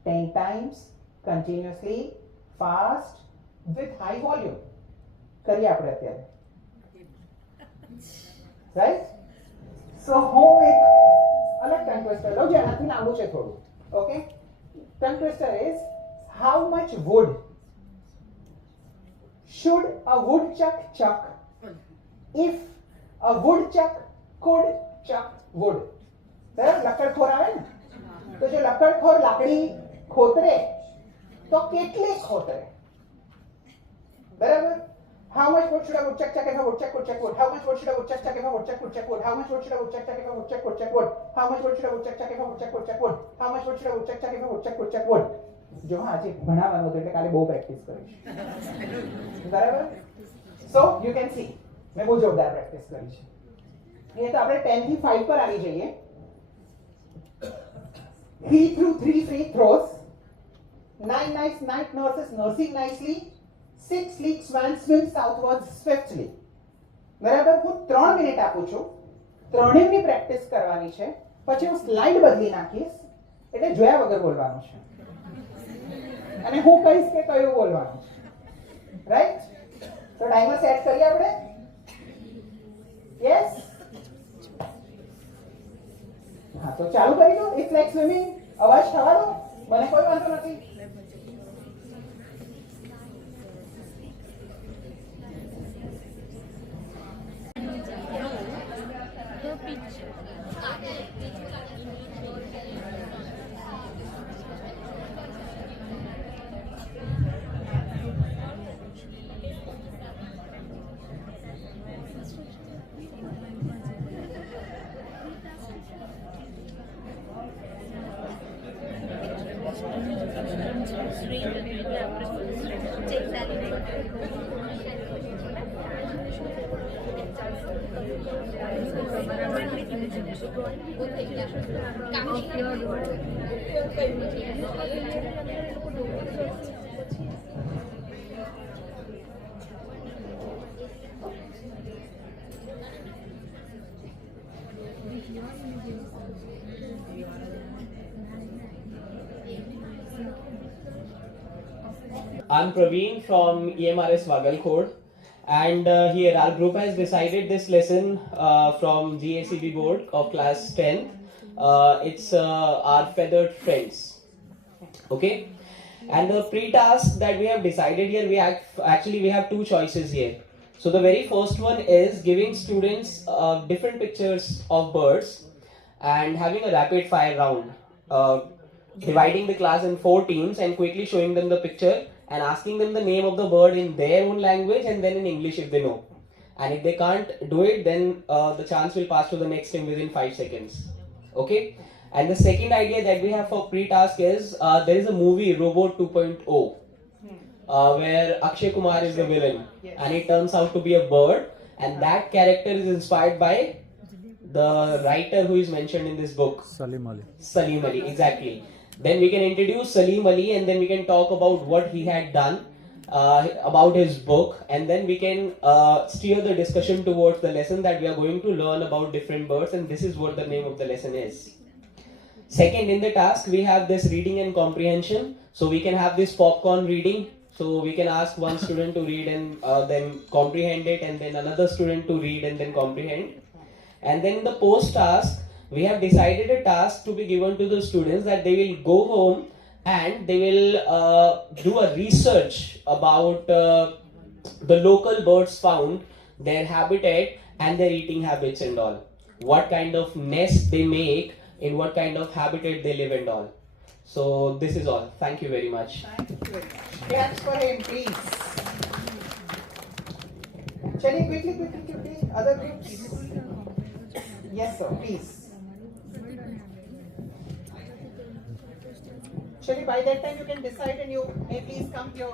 10 times continuously, fast with high volume. કરીએ આપણે અત્યારે, રાઈટ? સો હું એક અલગ ટંગ ટ્વિસ્ટર લઉં જેનાથી લાંબુ છે થોડું. Okay, tongue twister is how much wood should a woodchuck chuck if a woodchuck could chuck wood? બરાબર? લકડખોર આવે ને, તો જો લકડખોર લાકડી ખોતરે તો કેટલી ખોતરે? બરાબર? How much wood should a woodchuck chuck if a woodchuck could chuck wood? How much wood should a woodchuck chuck if a woodchuck could chuck wood? How much wood should a woodchuck chuck if a woodchuck could chuck wood? How much wood should a woodchuck chuck if a woodchuck could chuck wood? How much wood should a woodchuck chuck if a woodchuck could chuck wood? જો હા આજે ભણાવવાનું હતું એટલે કાલે બહુ practice કરીશ, બરાબર? સો યુ કેન સી મેં બહુ જોરદાર પ્રેક્ટિસ કરી છે. એ તો આપણે 10 થી 5 પર આવી જઈએ. He threw 3 free throws. 9 nice night nurses nursing nicely. 6 sleek swans swim southwards swiftly. બરાબર? હું 3 મિનિટ આપું છું, ત્રણેયની પ્રેક્ટિસ કરવાની છે, પછી હું સ્લાઇડ બદલી નાખીશ એટલે જોયા વગર બોલવાનું છે, અને હું કહીશ કે કયું બોલવાનું છે, રાઈટ? તો ટાઈમર સેટ કરીએ આપણે. યસ, હા તો ચાલુ કરી દો. It's like swimming. અવાજ થવા દો, મને કોઈ વાંધો નથી. I'm Praveen from EMRS Wagalkhord, and here our group has decided this lesson from GACB board of class 10. It's our feathered friends. Okay, and the pre-task that we have decided here, we have two choices here. So the very first one is giving students different pictures of birds and having a rapid fire round, dividing the class in 4 teams and quickly showing them the picture and asking them the name of the bird in their own language and then in English if they know. And if they can't do it, then the chance will pass to the next team within 5 seconds. Okay? And the second idea that we have for pre-task is there is a movie, Robot 2.0, where Akshay Kumar is the villain. Yes. And it turns out to be a bird, and that character is inspired by the writer who is mentioned in this book. Salim Ali. Salim Ali, exactly. Then we can introduce Salim Ali and then we can talk about what he had done, about his book, and then we can steer the discussion towards the lesson that we are going to learn about different birds, and this is what the name of the lesson is. Second, in the task, we have this reading and comprehension. So we can have this popcorn reading. So we can ask one student to read and then comprehend it, and then another student to read and then comprehend. And then the post task, we have decided a task to be given to the students that they will go home and they will do a research about the local birds found, their habitat and their eating habits and all. What kind of nest they make, in what kind of habitat they live and all. So this is all. Thank you very much. Thank you very much. Claps for him, please. Chaliye, quickly. Other groups. Yes, sir, please. Chaliye, by that time you can decide and you may please come here.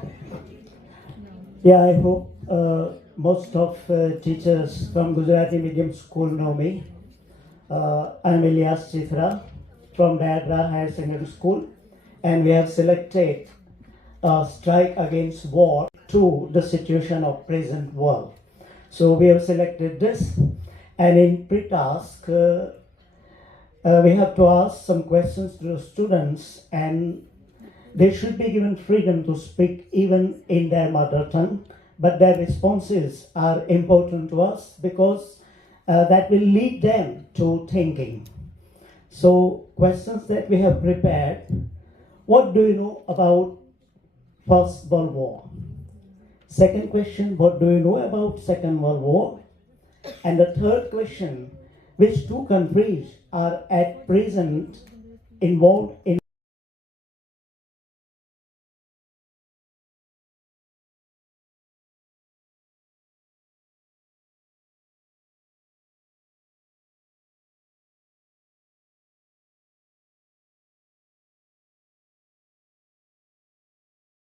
Yeah, I hope most of teachers from Gujarati medium school know me. I'm Ilyas Chitra from Dayadra Higher Secondary School, and we have selected strike against war to the situation of present world. So we have selected this, and in pre-task we have to ask some questions to the students, and they should be given freedom to speak even in their mother tongue, but their responses are important to us because that will lead them to thinking. So, questions that we have prepared: what do you know about First World War? Second question: what do you know about Second World War? And the third question: which two countries are at present involved in